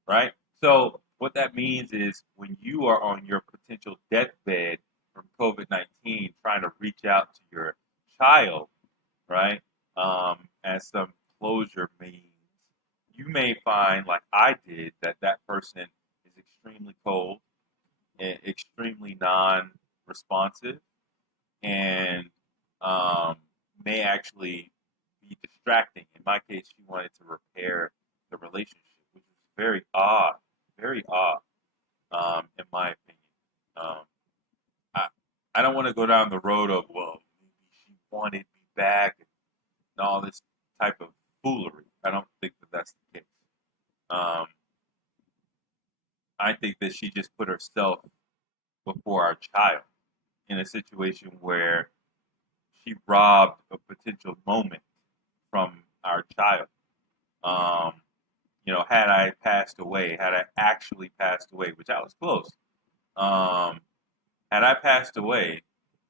right? So what that means is when you are on your potential deathbed from COVID-19, trying to reach out to your child, right, as some closure means, you may find, like I did, that that person is extremely cold and extremely non-responsive, and um, may actually be distracting. In my case, she wanted to repair the relationship, which is very odd, in my opinion. Um, I, I don't want to go down the road of, well, maybe she wanted me back and all this type of foolery. I don't think that that's the case. Um, I think that she just put herself before our child in a situation where she robbed a potential moment from our child. Um, had I passed away, had I actually passed away, which I was close, um, had I passed away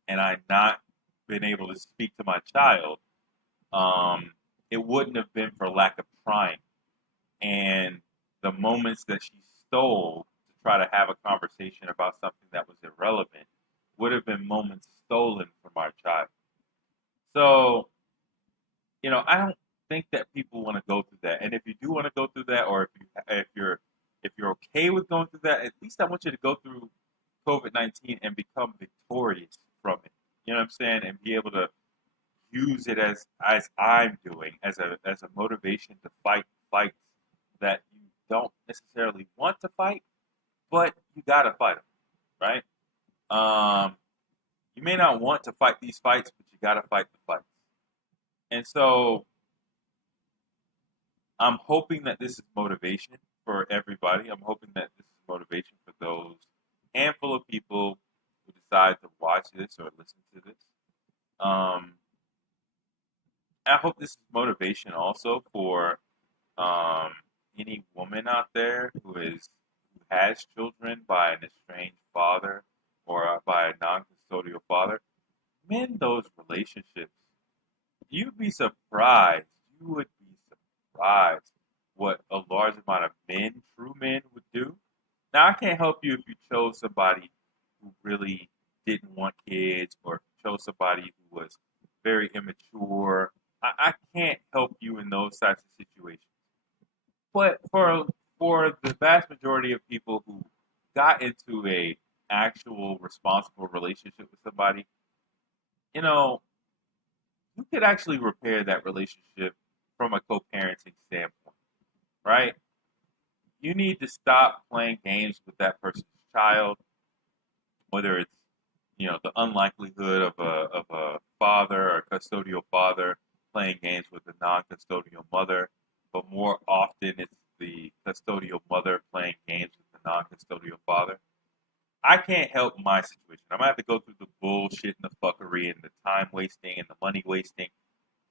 and I not been able to speak to my child, um, it wouldn't have been for lack of trying. And the moments that she stole to try to have a conversation about something that was irrelevant would have been moments stolen from our child. So, I don't think that people want to go through that. And if you do want to go through that, or if you're okay with going through that, at least I want you to go through COVID-19 and become victorious from it. You know what I'm saying? And be able to use it as I'm doing as a motivation to fight fights that you don't necessarily want to fight, but you gotta fight them, right? Um, you may not want to fight these fights, but you gotta fight the fights. And so I'm hoping that this is motivation for everybody. I'm hoping that this is motivation for those handful of people who decide to watch this or listen to this. Um, I hope this is motivation also for um, any woman out there who has children by an estranged father or by a non-custodial father. Mend those relationships. you'd be surprised. You would be surprised what a large amount of men, true men, would do. Now, I can't help you if you chose somebody who really didn't want kids, or if you chose somebody who was very immature. I can't help you in those types of situations. But for the vast majority of people who got into a actual responsible relationship with somebody, you know, you could actually repair that relationship from a co-parenting standpoint, right? You need to stop playing games with that person's child, whether it's the unlikelihood of a father or custodial father playing games with a non-custodial mother, but more often it's the custodial mother playing games with the non-custodial father. I can't help my situation. I'm gonna have to go through the bullshit and the fuckery and the time wasting and the money wasting.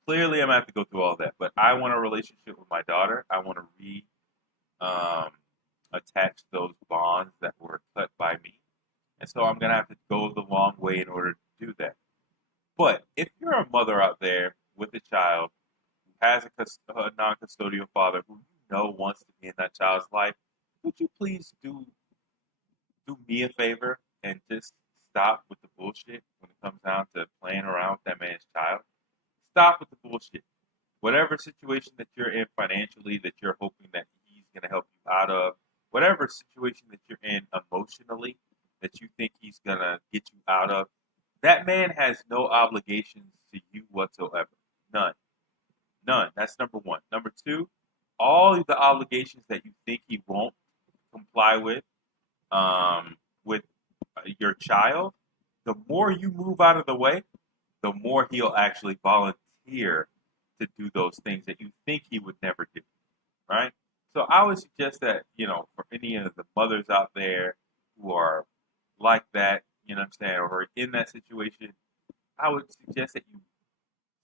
Clearly, I'm gonna have to go through all that. But I want a relationship with my daughter. I want to um, attach those bonds that were cut by me, and so I'm gonna have to go the long way in order to do that. But if you're a mother out there with a child who has a non-custodial father who wants to be in that child's life, would you please do me a favor and just stop with the bullshit when it comes down to playing around with that man's child? Stop with the bullshit. Whatever situation that you're in financially that you're hoping that he's going to help you out of, whatever situation that you're in emotionally that you think he's going to get you out of, that man has no obligations to you whatsoever. None. None. That's number one. Number two, all the obligations that you think he won't comply with your child, the more you move out of the way, the more he'll actually volunteer to do those things that you think he would never do, right? So I would suggest that, for any of the mothers out there who are like that, you know what I'm saying, or in that situation, I would suggest that you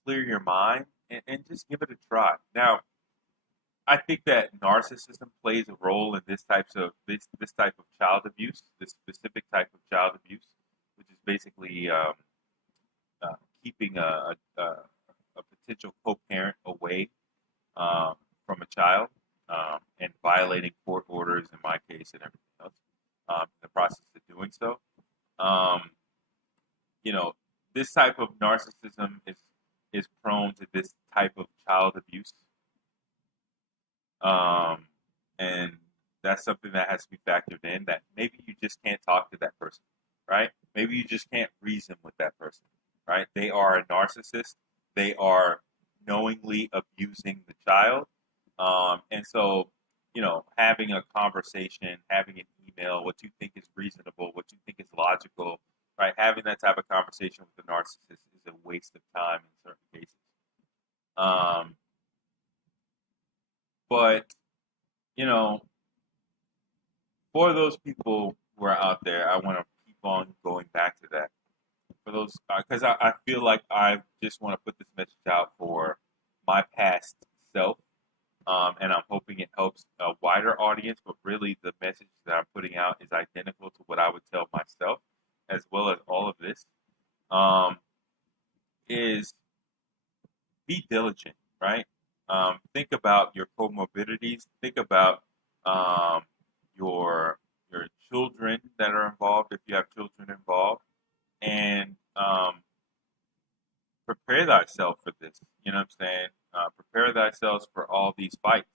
clear your mind and just give it a try. Now, I think that narcissism plays a role in this type of child abuse, this specific type of child abuse, which is basically uh, keeping a potential co-parent away from a child, and violating court orders in my case and everything else, in the process of doing so. Um, you know, this type of narcissism is prone to this type of child abuse, um, and that's something that has to be factored in. That maybe you just can't talk to that person, right? Maybe you just can't reason with that person, right? They are a narcissist. They are knowingly abusing the child, and so having a conversation, having an email, what you think is reasonable, what you think is logical, right? Having that type of conversation with the narcissist is a waste of time in certain cases. Um, but you know, for those people who are out there, I want to keep on going back to that. For those, because I feel like I just want to put this message out for my past self, and I'm hoping it helps a wider audience. But really, the message that I'm putting out is identical to what I would tell myself, as well as all of this. Um, is be diligent, right? Think about your comorbidities. Think about um, your your children that are involved, if you have children involved, and prepare thyself for this. You know what I'm saying? Prepare thyself for all these fights.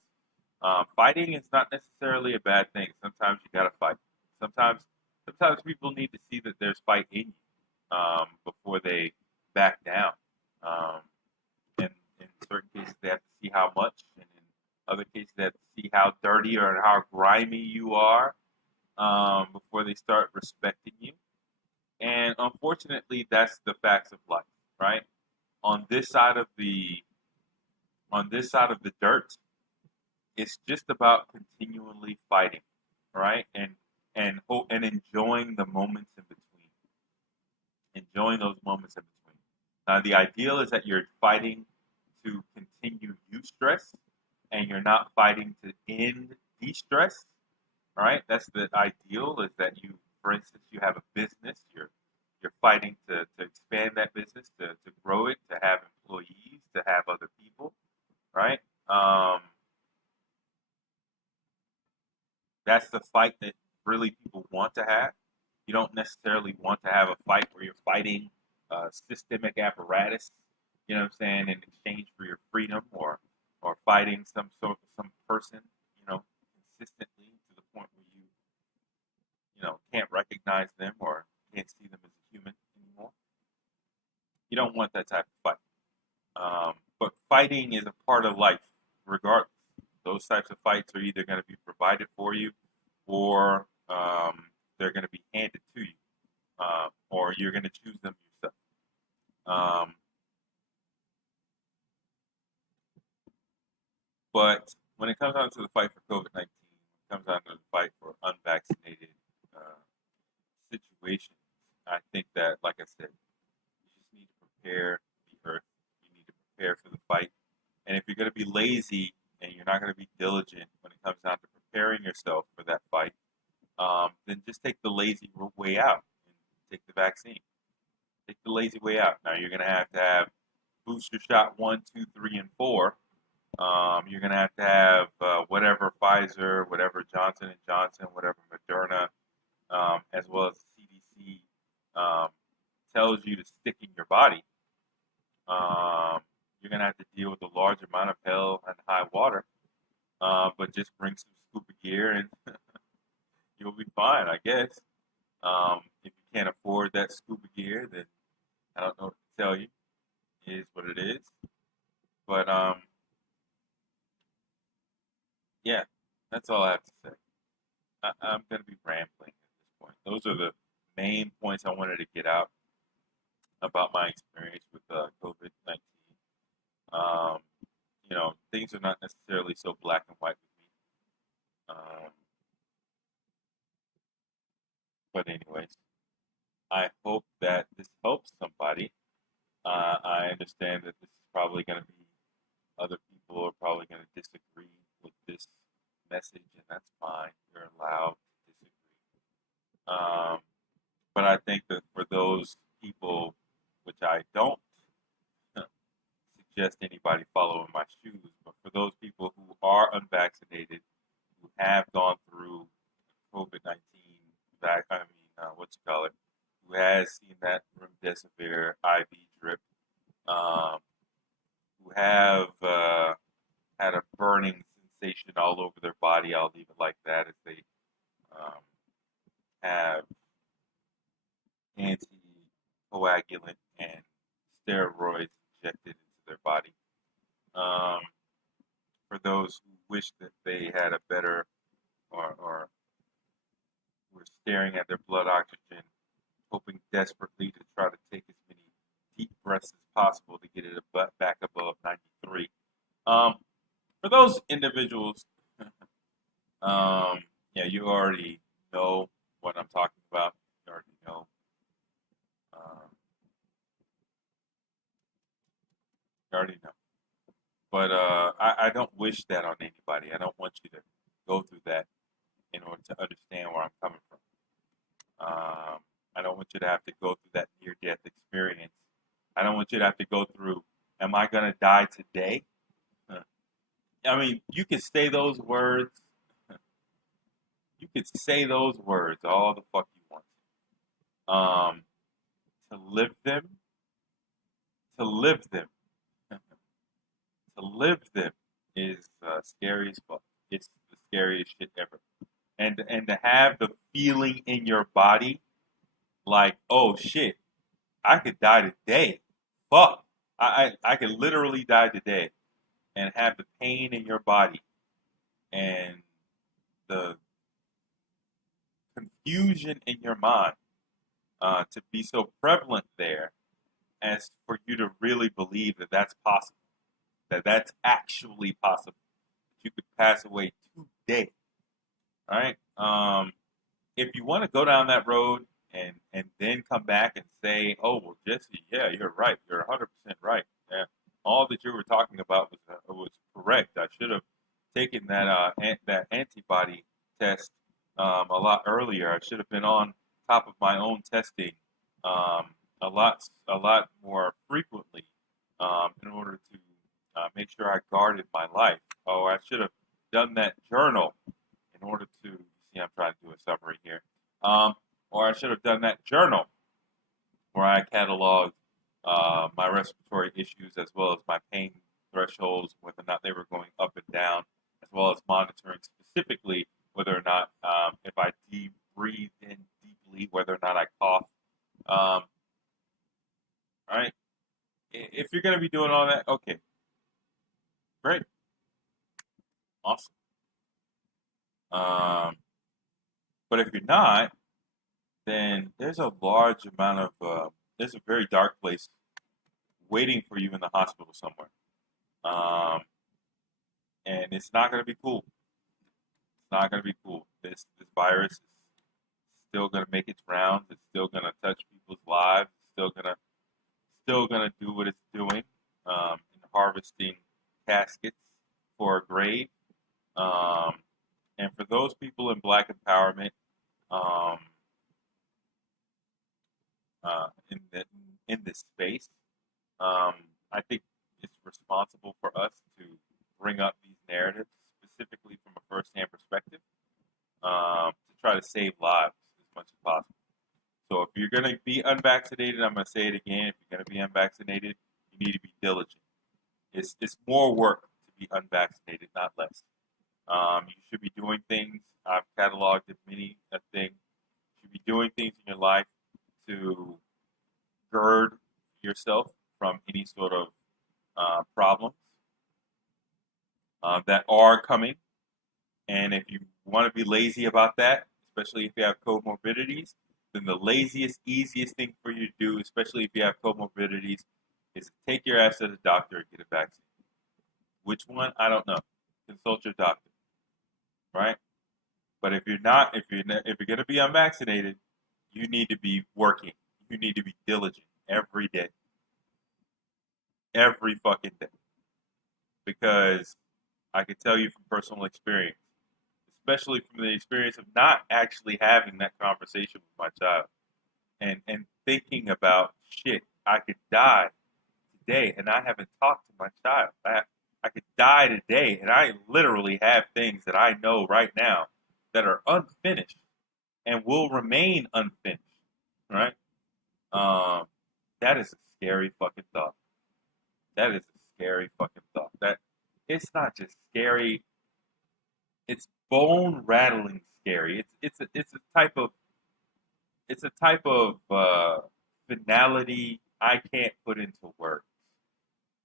Fighting is not necessarily a bad thing. Sometimes you gotta fight. Sometimes, sometimes people need to see that there's fight in you, before they back down. Um, and in certain cases, they have to see how much, and in other cases, they have to see how dirty or how grimy you are, before they start respecting you. And unfortunately, that's the facts of life, right? On this side of the on this side of the dirt, it's just about continually fighting, right? And enjoying the moments in between, enjoying those moments in between. Now, the ideal is that you're fighting to continue eustress, and you're not fighting to end de-stress. All right, that's the ideal. Is that you, for instance, you have a business, you're fighting to expand that business, to grow it, to have employees, to have other people, right? Um, that's the fight that really people want to have. You don't necessarily want to have a fight where you're fighting systemic apparatus, you know what I'm saying, in exchange for your freedom, or fighting some person, consistently to the point where you can't recognize them or can't see them as a human anymore. You don't want that type of fight. But fighting is a part of life, regardless. Those types of fights are either going to be provided for you, or they're going to be handed to you, or you're going to choose them yourself. Um, but when it comes down to the fight for COVID-19, it comes down to the fight for unvaccinated uh, situations. I think that, like I said, you just need to prepare the earth. You need to prepare for the fight. And if you're going to be lazy and you're not going to be diligent when it comes down to preparing yourself for that fight, then just take the lazy way out and take the vaccine. Take the lazy way out. Now you're going to have booster shot 1, 2, 3, and 4. You're going to have whatever Pfizer, whatever Johnson and Johnson, whatever Moderna, as well as the CDC tells you to stick in your body. You're going to have to deal with a large amount of hell and high water, but just bring some scuba gear and you'll be fine, I guess. If you can't afford that scuba gear, then I don't know what to tell you. It is what it is. But yeah, that's all I have to say. I'm going to be rambling at this point. Those are the main points I wanted to get out about my experience with COVID-19. Um, things are not necessarily so black and white with me. But anyways, I hope that this helps somebody. I understand that this is probably going to be, other people are probably going to disagree with this message, and that's fine. You're allowed to disagree. But I think that for those people, which I don't suggest anybody follow in my shoes, but for those people who are unvaccinated, who have gone through COVID-19, what you call it, who has seen that remdesivir IV drip, um, who have had a burning sensation all over their body, I'll leave it like that, as they um, have anticoagulant and steroids injected into their body. Um, for those who wish that they had a better, or were staring at their blood oxygen, hoping desperately to try to take as many deep breaths as possible to get it back above 93. Um, for those individuals, yeah, you already know what I'm talking about. You already know. Um, you already know. But I don't wish that on anybody. I don't want you to go through that in order to understand where I'm coming from. I don't want you to have to go through that near-death experience. I don't want you to have to go through, am I going to die today? I mean, you can say those words. You could say those words all the fuck you want. To live them, to live them, to live them is scary as fuck. It's the scariest shit ever. And to have the feeling in your body, like, oh shit, I could die today. Fuck, I could literally die today, and have the pain in your body and the confusion in your mind to be so prevalent there, as for you to really believe that that's possible, that that's actually possible, that you could pass away today. All right. If you want to go down that road and then come back and say, "Oh, well, Jesse, yeah, you're right. You're 100% right. Yeah, all that you were talking about was correct. I should have taken that antibody test a lot earlier. I should have been on top of my own testing um, a lot more frequently. in order to make sure I guarded my life. Oh, I should have done that journal in order to see. I'm trying to do a summary here. Um, or I should have done that journal where I cataloged my respiratory issues as well as my pain thresholds, whether or not they were going up and down, as well as monitoring specifically whether or not if I deep breathe in deeply, whether or not I cough. Um, all right. If you're going to be doing all that, okay, great, awesome. Um, but if you're not, then there's a large amount of there's a very dark place waiting for you in the hospital somewhere, and it's not going to be cool. It's not going to be cool. This virus is still going to make its rounds. It's still going to touch people's lives. It's still gonna do what it's doing in harvesting caskets for a grave. Um, and for those people in Black empowerment, um, in this space, um, I think it's responsible for us to bring up these narratives, specifically from a first-hand perspective, to try to save lives as much as possible. So if you're going to be unvaccinated, I'm going to say it again. If you're going to be unvaccinated, you need to be diligent. It's more work to be unvaccinated, not less. You should be doing things. I've cataloged many a thing. You should be doing things in your life to gird yourself from any sort of problems that are coming. And if you want to be lazy about that, especially if you have comorbidities, then the laziest, easiest thing for you to do, especially if you have comorbidities, is take your ass to the doctor and get a vaccine. Which one? I don't know. Consult your doctor, right? But if you're going to be unvaccinated, you need to be working. You need to be diligent every day, every fucking day, because I can tell you from personal experience, especially from the experience of not actually having that conversation with my child and thinking about shit, I could die today and I haven't talked to my child. I could die today and I literally have things that I know right now that are unfinished and will remain unfinished, right? Um, that is a scary fucking thought. That is a scary fucking thought. That it's not just scary, it's bone rattling scary. It's a type of finality I can't put into words,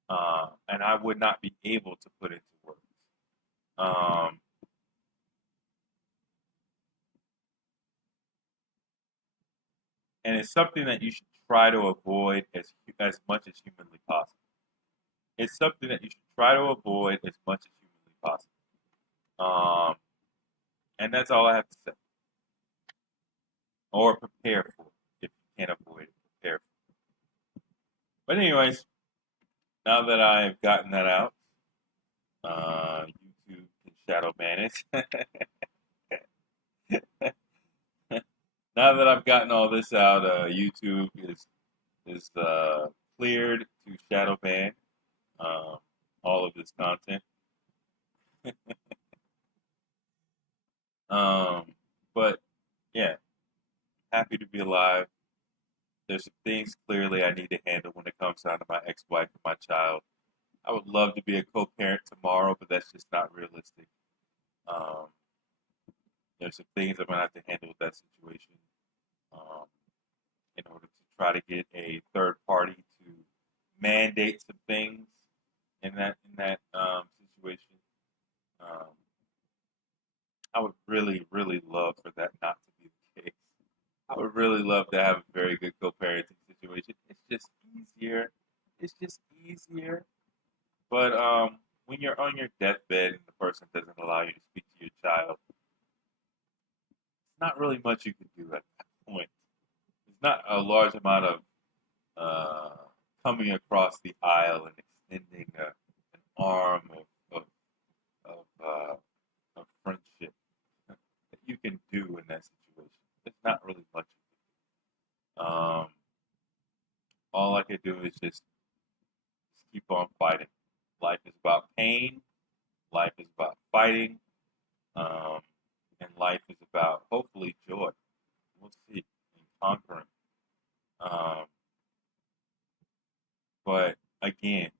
and I would not be able to put into words. Um, and it's something that you should try to avoid as much as humanly possible. It's something that you should try to avoid as much as humanly possible. Um, and that's all I have to say. Or prepare for it if you can't avoid it. Prepare for it. But anyways, now that I've gotten that out, YouTube can shadow ban it. Now that I've gotten all this out, YouTube is cleared to shadow ban um, all of this content. Um, but yeah, happy to be alive. There's some things clearly I need to handle when it comes down to my ex-wife and my child. I would love to be a co-parent tomorrow, but that's just not realistic. Um, there's some things I'm gonna have to handle with that situation um, in order to try to get a third party to mandate some things in that situation. Um, I would really, really love for that not to be the case. I would really love to have a very good co-parenting situation. It's just easier. It's just easier. But when you're on your deathbed and the person doesn't allow you to speak to your child, it's not really much you can do at that point. There's not a large amount of uh, coming across the aisle and extending an arm of of friendship that you can do in that situation. There's not really much. All I could do is just fighting. Life is about pain. Life is about fighting. Um, and life is about hopefully joy. We'll see. And conquering. Um, but again,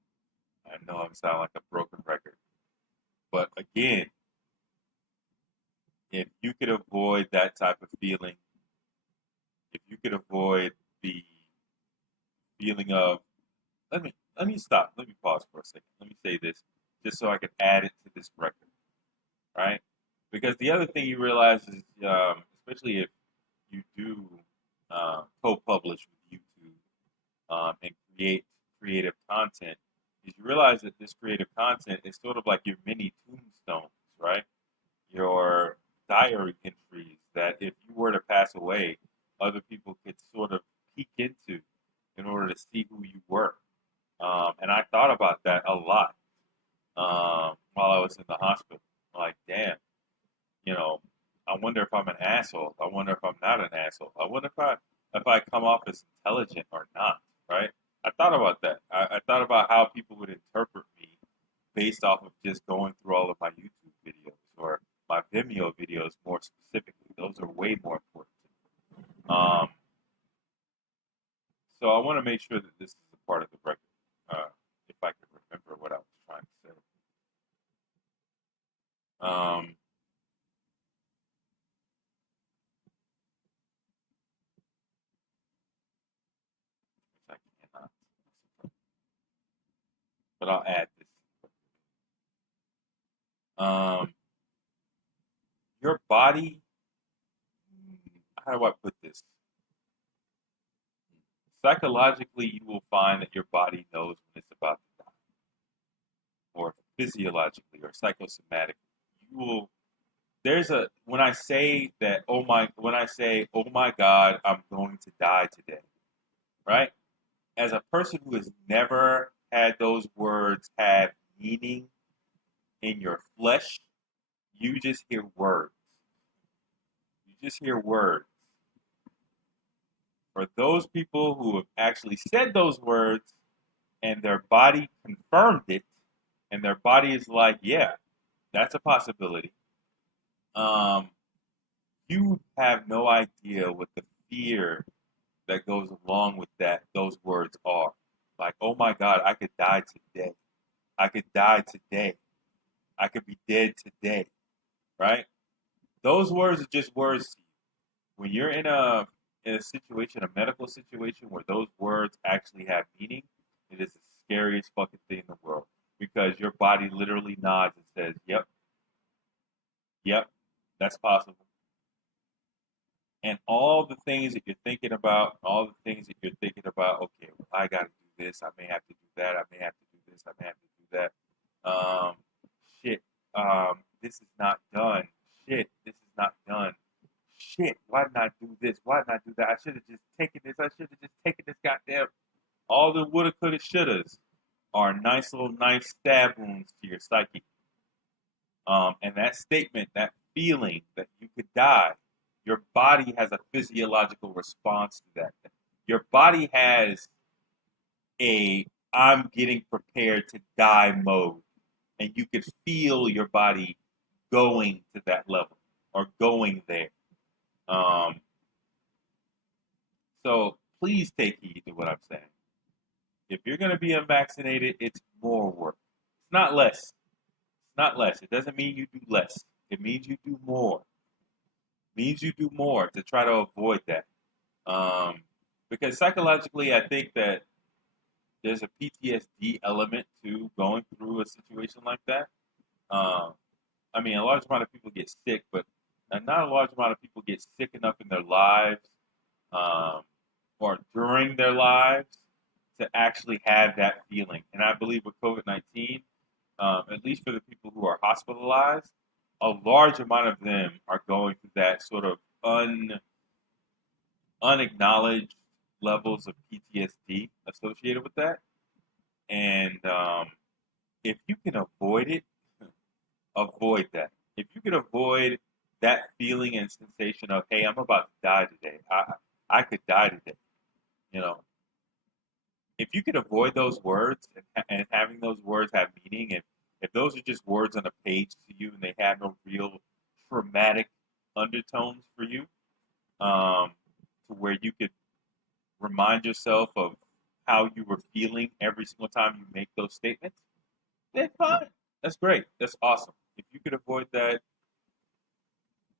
I know I sound like a broken record. But again, if you could avoid that type of feeling, if you could avoid the feeling of let me stop. Let me pause for a second. Let me say this just so I can add it to this record, right? Because the other thing you realize is, especially if you do co-publish with YouTube and create creative content, is you realize that this creative content is sort of like your mini tombstones, right? Your diary entries that if you were to pass away, other people could sort of peek into in order to see who you were. And I thought about that a lot while I was in the hospital. Like, damn, you know, I wonder if I'm an asshole. I wonder if I'm not an asshole. I wonder if I come off as intelligent or not, right? I thought about that. I thought about how people would interpret me based off of just going through all of my YouTube videos or my Vimeo videos more specifically. Those are way more important. Um, so I want to make sure that this is a part of the record, if I can remember what I was trying to say. Um, which I cannot, but I'll add this. Um, your body, how do I put this? Psychologically, you will find that your body knows when it's about to die, or physiologically, or psychosomatically. You will. There's a when I say that. When I say, "Oh my God, I'm going to die today," right? As a person who has never had those words have meaning in your flesh, you just hear words. You just hear words. For those people who have actually said those words and their body confirmed it, and their body is like, yeah, that's a possibility. Um, you have no idea what the fear that goes along with those words are. Like, oh my God, I could die today. I could die today. I could be dead today. Right? Those words are just words to you. When you're in a situation, a medical situation where those words actually have meaning, it is the scariest fucking thing in the world. Because your body literally nods and says, yep, yep, that's possible. And all the things that you're thinking about, okay, well, I got to do this. I may have to do that. I may have to do this. I may have to do that. Shit. This is not done. Shit. This is not done. Shit. Why didn't I do this? Why didn't I do that? I should have just taken this. I should have just taken this goddamn. All the woulda, coulda, shouldas are nice stab wounds to your psyche. And that statement, that feeling that you could die, your body has a physiological response to that. Your body has a I'm getting prepared to die mode. And you could feel your body going to that level or going there. Um, so please take heed to what I'm saying. If you're going to be unvaccinated, it's more work. It's not less. It's not less. It doesn't mean you do less. It means you do more. It means you do more to try to avoid that. Because psychologically, I think that there's a PTSD element to going through a situation like that. Um, I mean, a large amount of people get sick, but not a large amount of people get sick enough in their lives um, or during their lives to actually have that feeling. And I believe with COVID-19, at least for the people who are hospitalized, a large amount of them are going through that sort of unacknowledged levels of PTSD associated with that. And if you can avoid it, avoid that. If you can avoid that feeling and sensation of, hey, I'm about to die today. I could die today. You know, if you could avoid those words and having those words have meaning, if those are just words on a page to you and they have no real traumatic undertones for you, um, to where you could remind yourself of how you were feeling every single time you make those statements, then fine. That's great. That's awesome. If you could avoid that,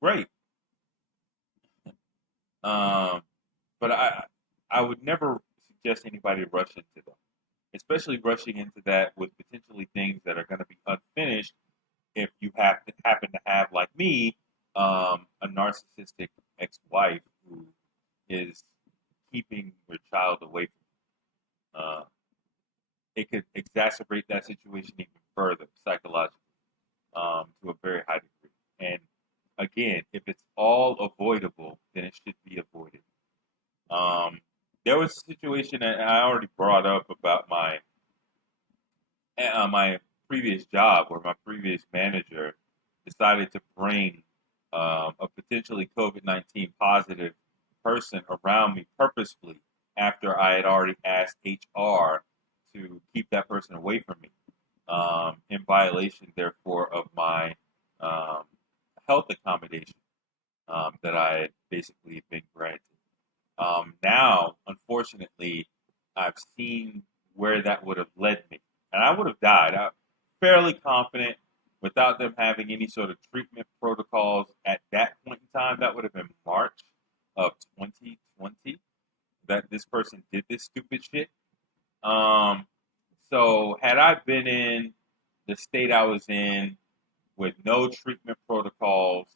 great. Um, but I would never suggest anybody rush into them, especially rushing into that with potentially things that are going to be unfinished if you happen to have, like me, a narcissistic ex-wife who is keeping your child away from you. It could exacerbate that situation even further psychologically, to a very high degree. And again, if it's all avoidable, then it should be avoided. Um, there was a situation that I already brought up about my previous job, where my previous manager decided to bring a potentially COVID-19 positive person around me purposefully after I had already asked HR to keep that person away from me, in violation, therefore, of my um, health accommodation that I had basically been granted. Now, unfortunately, I've seen where that would have led me, and I would have died. I'm fairly confident, without them having any sort of treatment protocols at that point in time. That would have been March of 2020 that this person did this stupid shit. Um, so had I been in the state I was in with no treatment protocols,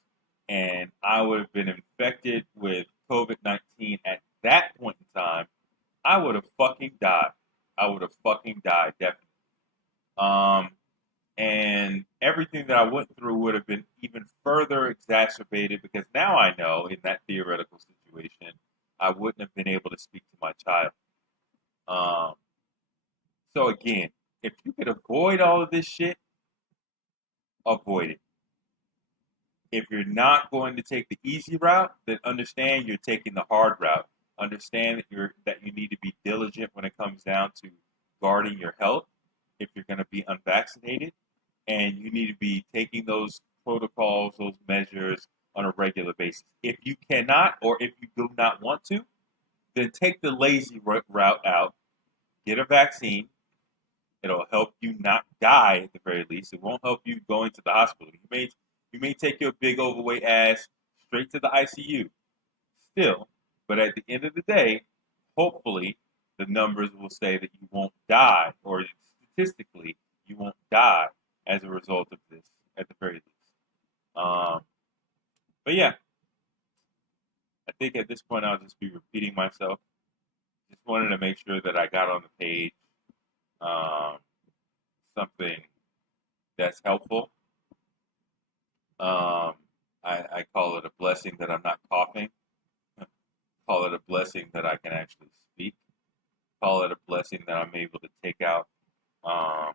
and I would have been infected with COVID-19 at that point in time, I would have fucking died. I would have fucking died, definitely. Um, and everything that I went through would have been even further exacerbated, because now I know, in that theoretical situation, I wouldn't have been able to speak to my child. Um, so again, if you could avoid all of this shit, avoid it. If you're not going to take the easy route, then understand you're taking the hard route. Understand that you need to be diligent when it comes down to guarding your health if you're going to be unvaccinated, and you need to be taking those protocols, those measures on a regular basis. If you cannot, or if you do not want to, then take the lazy route out. Get a vaccine. It'll help you not die at the very least. It won't help you go into the hospital. You may take your big overweight ass straight to the ICU still, but at the end of the day, hopefully the numbers will say that you won't die, or statistically you won't die as a result of this at the very least. Um, but yeah, I think at this point I'll just be repeating myself. Just wanted to make sure that I got on the page um, something that's helpful. Um, I call it a blessing that I'm not coughing. Call it a blessing that I can actually speak. Call it a blessing that I'm able to take out um,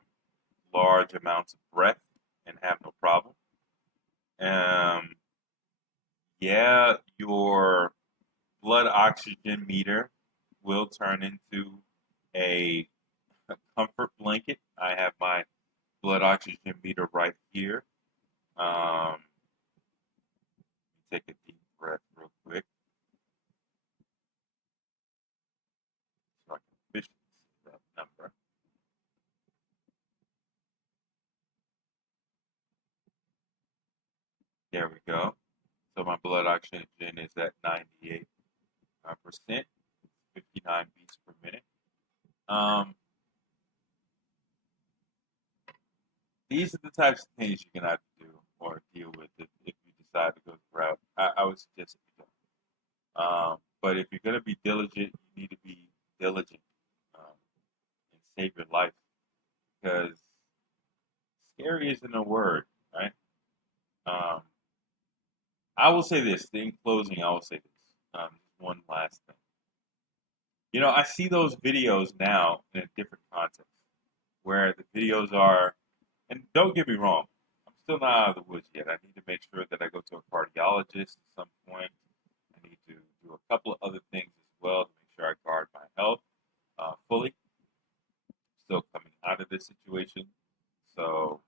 large amounts of breath and have no problem. Um, yeah, your blood oxygen meter will turn into a comfort blanket. I have my blood oxygen meter right here. Um, take a deep breath real quick so I can visually see that number. There we go. So my blood oxygen is at 98%, 59 beats per minute. Um, these are the types of things you're gonna have to do or deal with if you decide to go the route. I would suggest that you don't. But if you're gonna be diligent, you need to be diligent, and save your life, because scary isn't a word, right? Um, I will say this. In closing, I will say this. One last thing. I see those videos now in a different context, where the videos are, and don't get me wrong, I'm still not out of the woods yet. I need to make sure that I go to a cardiologist at some point. I need to do a couple of other things as well to make sure I guard my health fully. still coming out of this situation. So,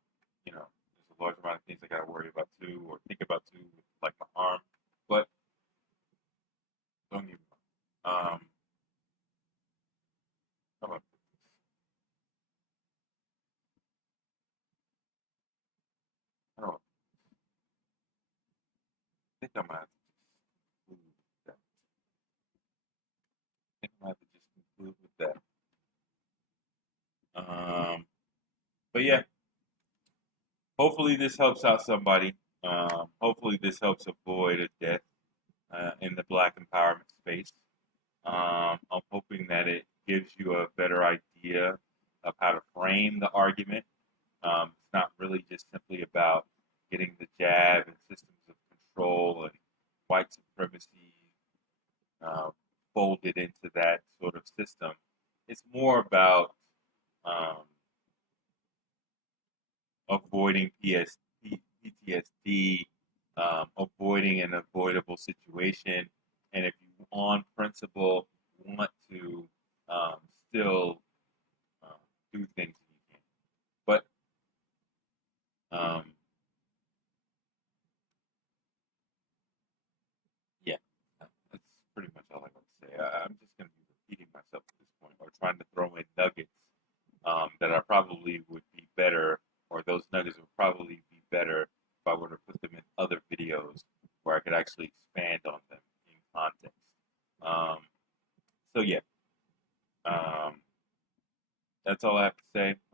there's a large amount of things I got to worry about too, or think about too, like my arm. But don't get me wrong. How about this? I don't think I might have to just conclude with that. I think I might have to just conclude with that. But yeah, hopefully this helps out somebody. Hopefully this helps avoid a death in the Black empowerment space. I'm hoping that it gives you a better idea of how to frame the argument. It's not really just simply about getting the jab and systems of control and white supremacy uh, folded into that sort of system. It's more about um, avoiding PTSD, avoiding an avoidable situation, and if you, on principle, want to um, still uh, do things, you can. But um, yeah, that's pretty much all I got to say. I'm just going to be repeating myself at this point, or trying to throw in nuggets that I probably would be better, or those nuggets would probably be better if I were to put them in other videos where I could actually expand on them in context. Um, so yeah, um, that's all I have to say.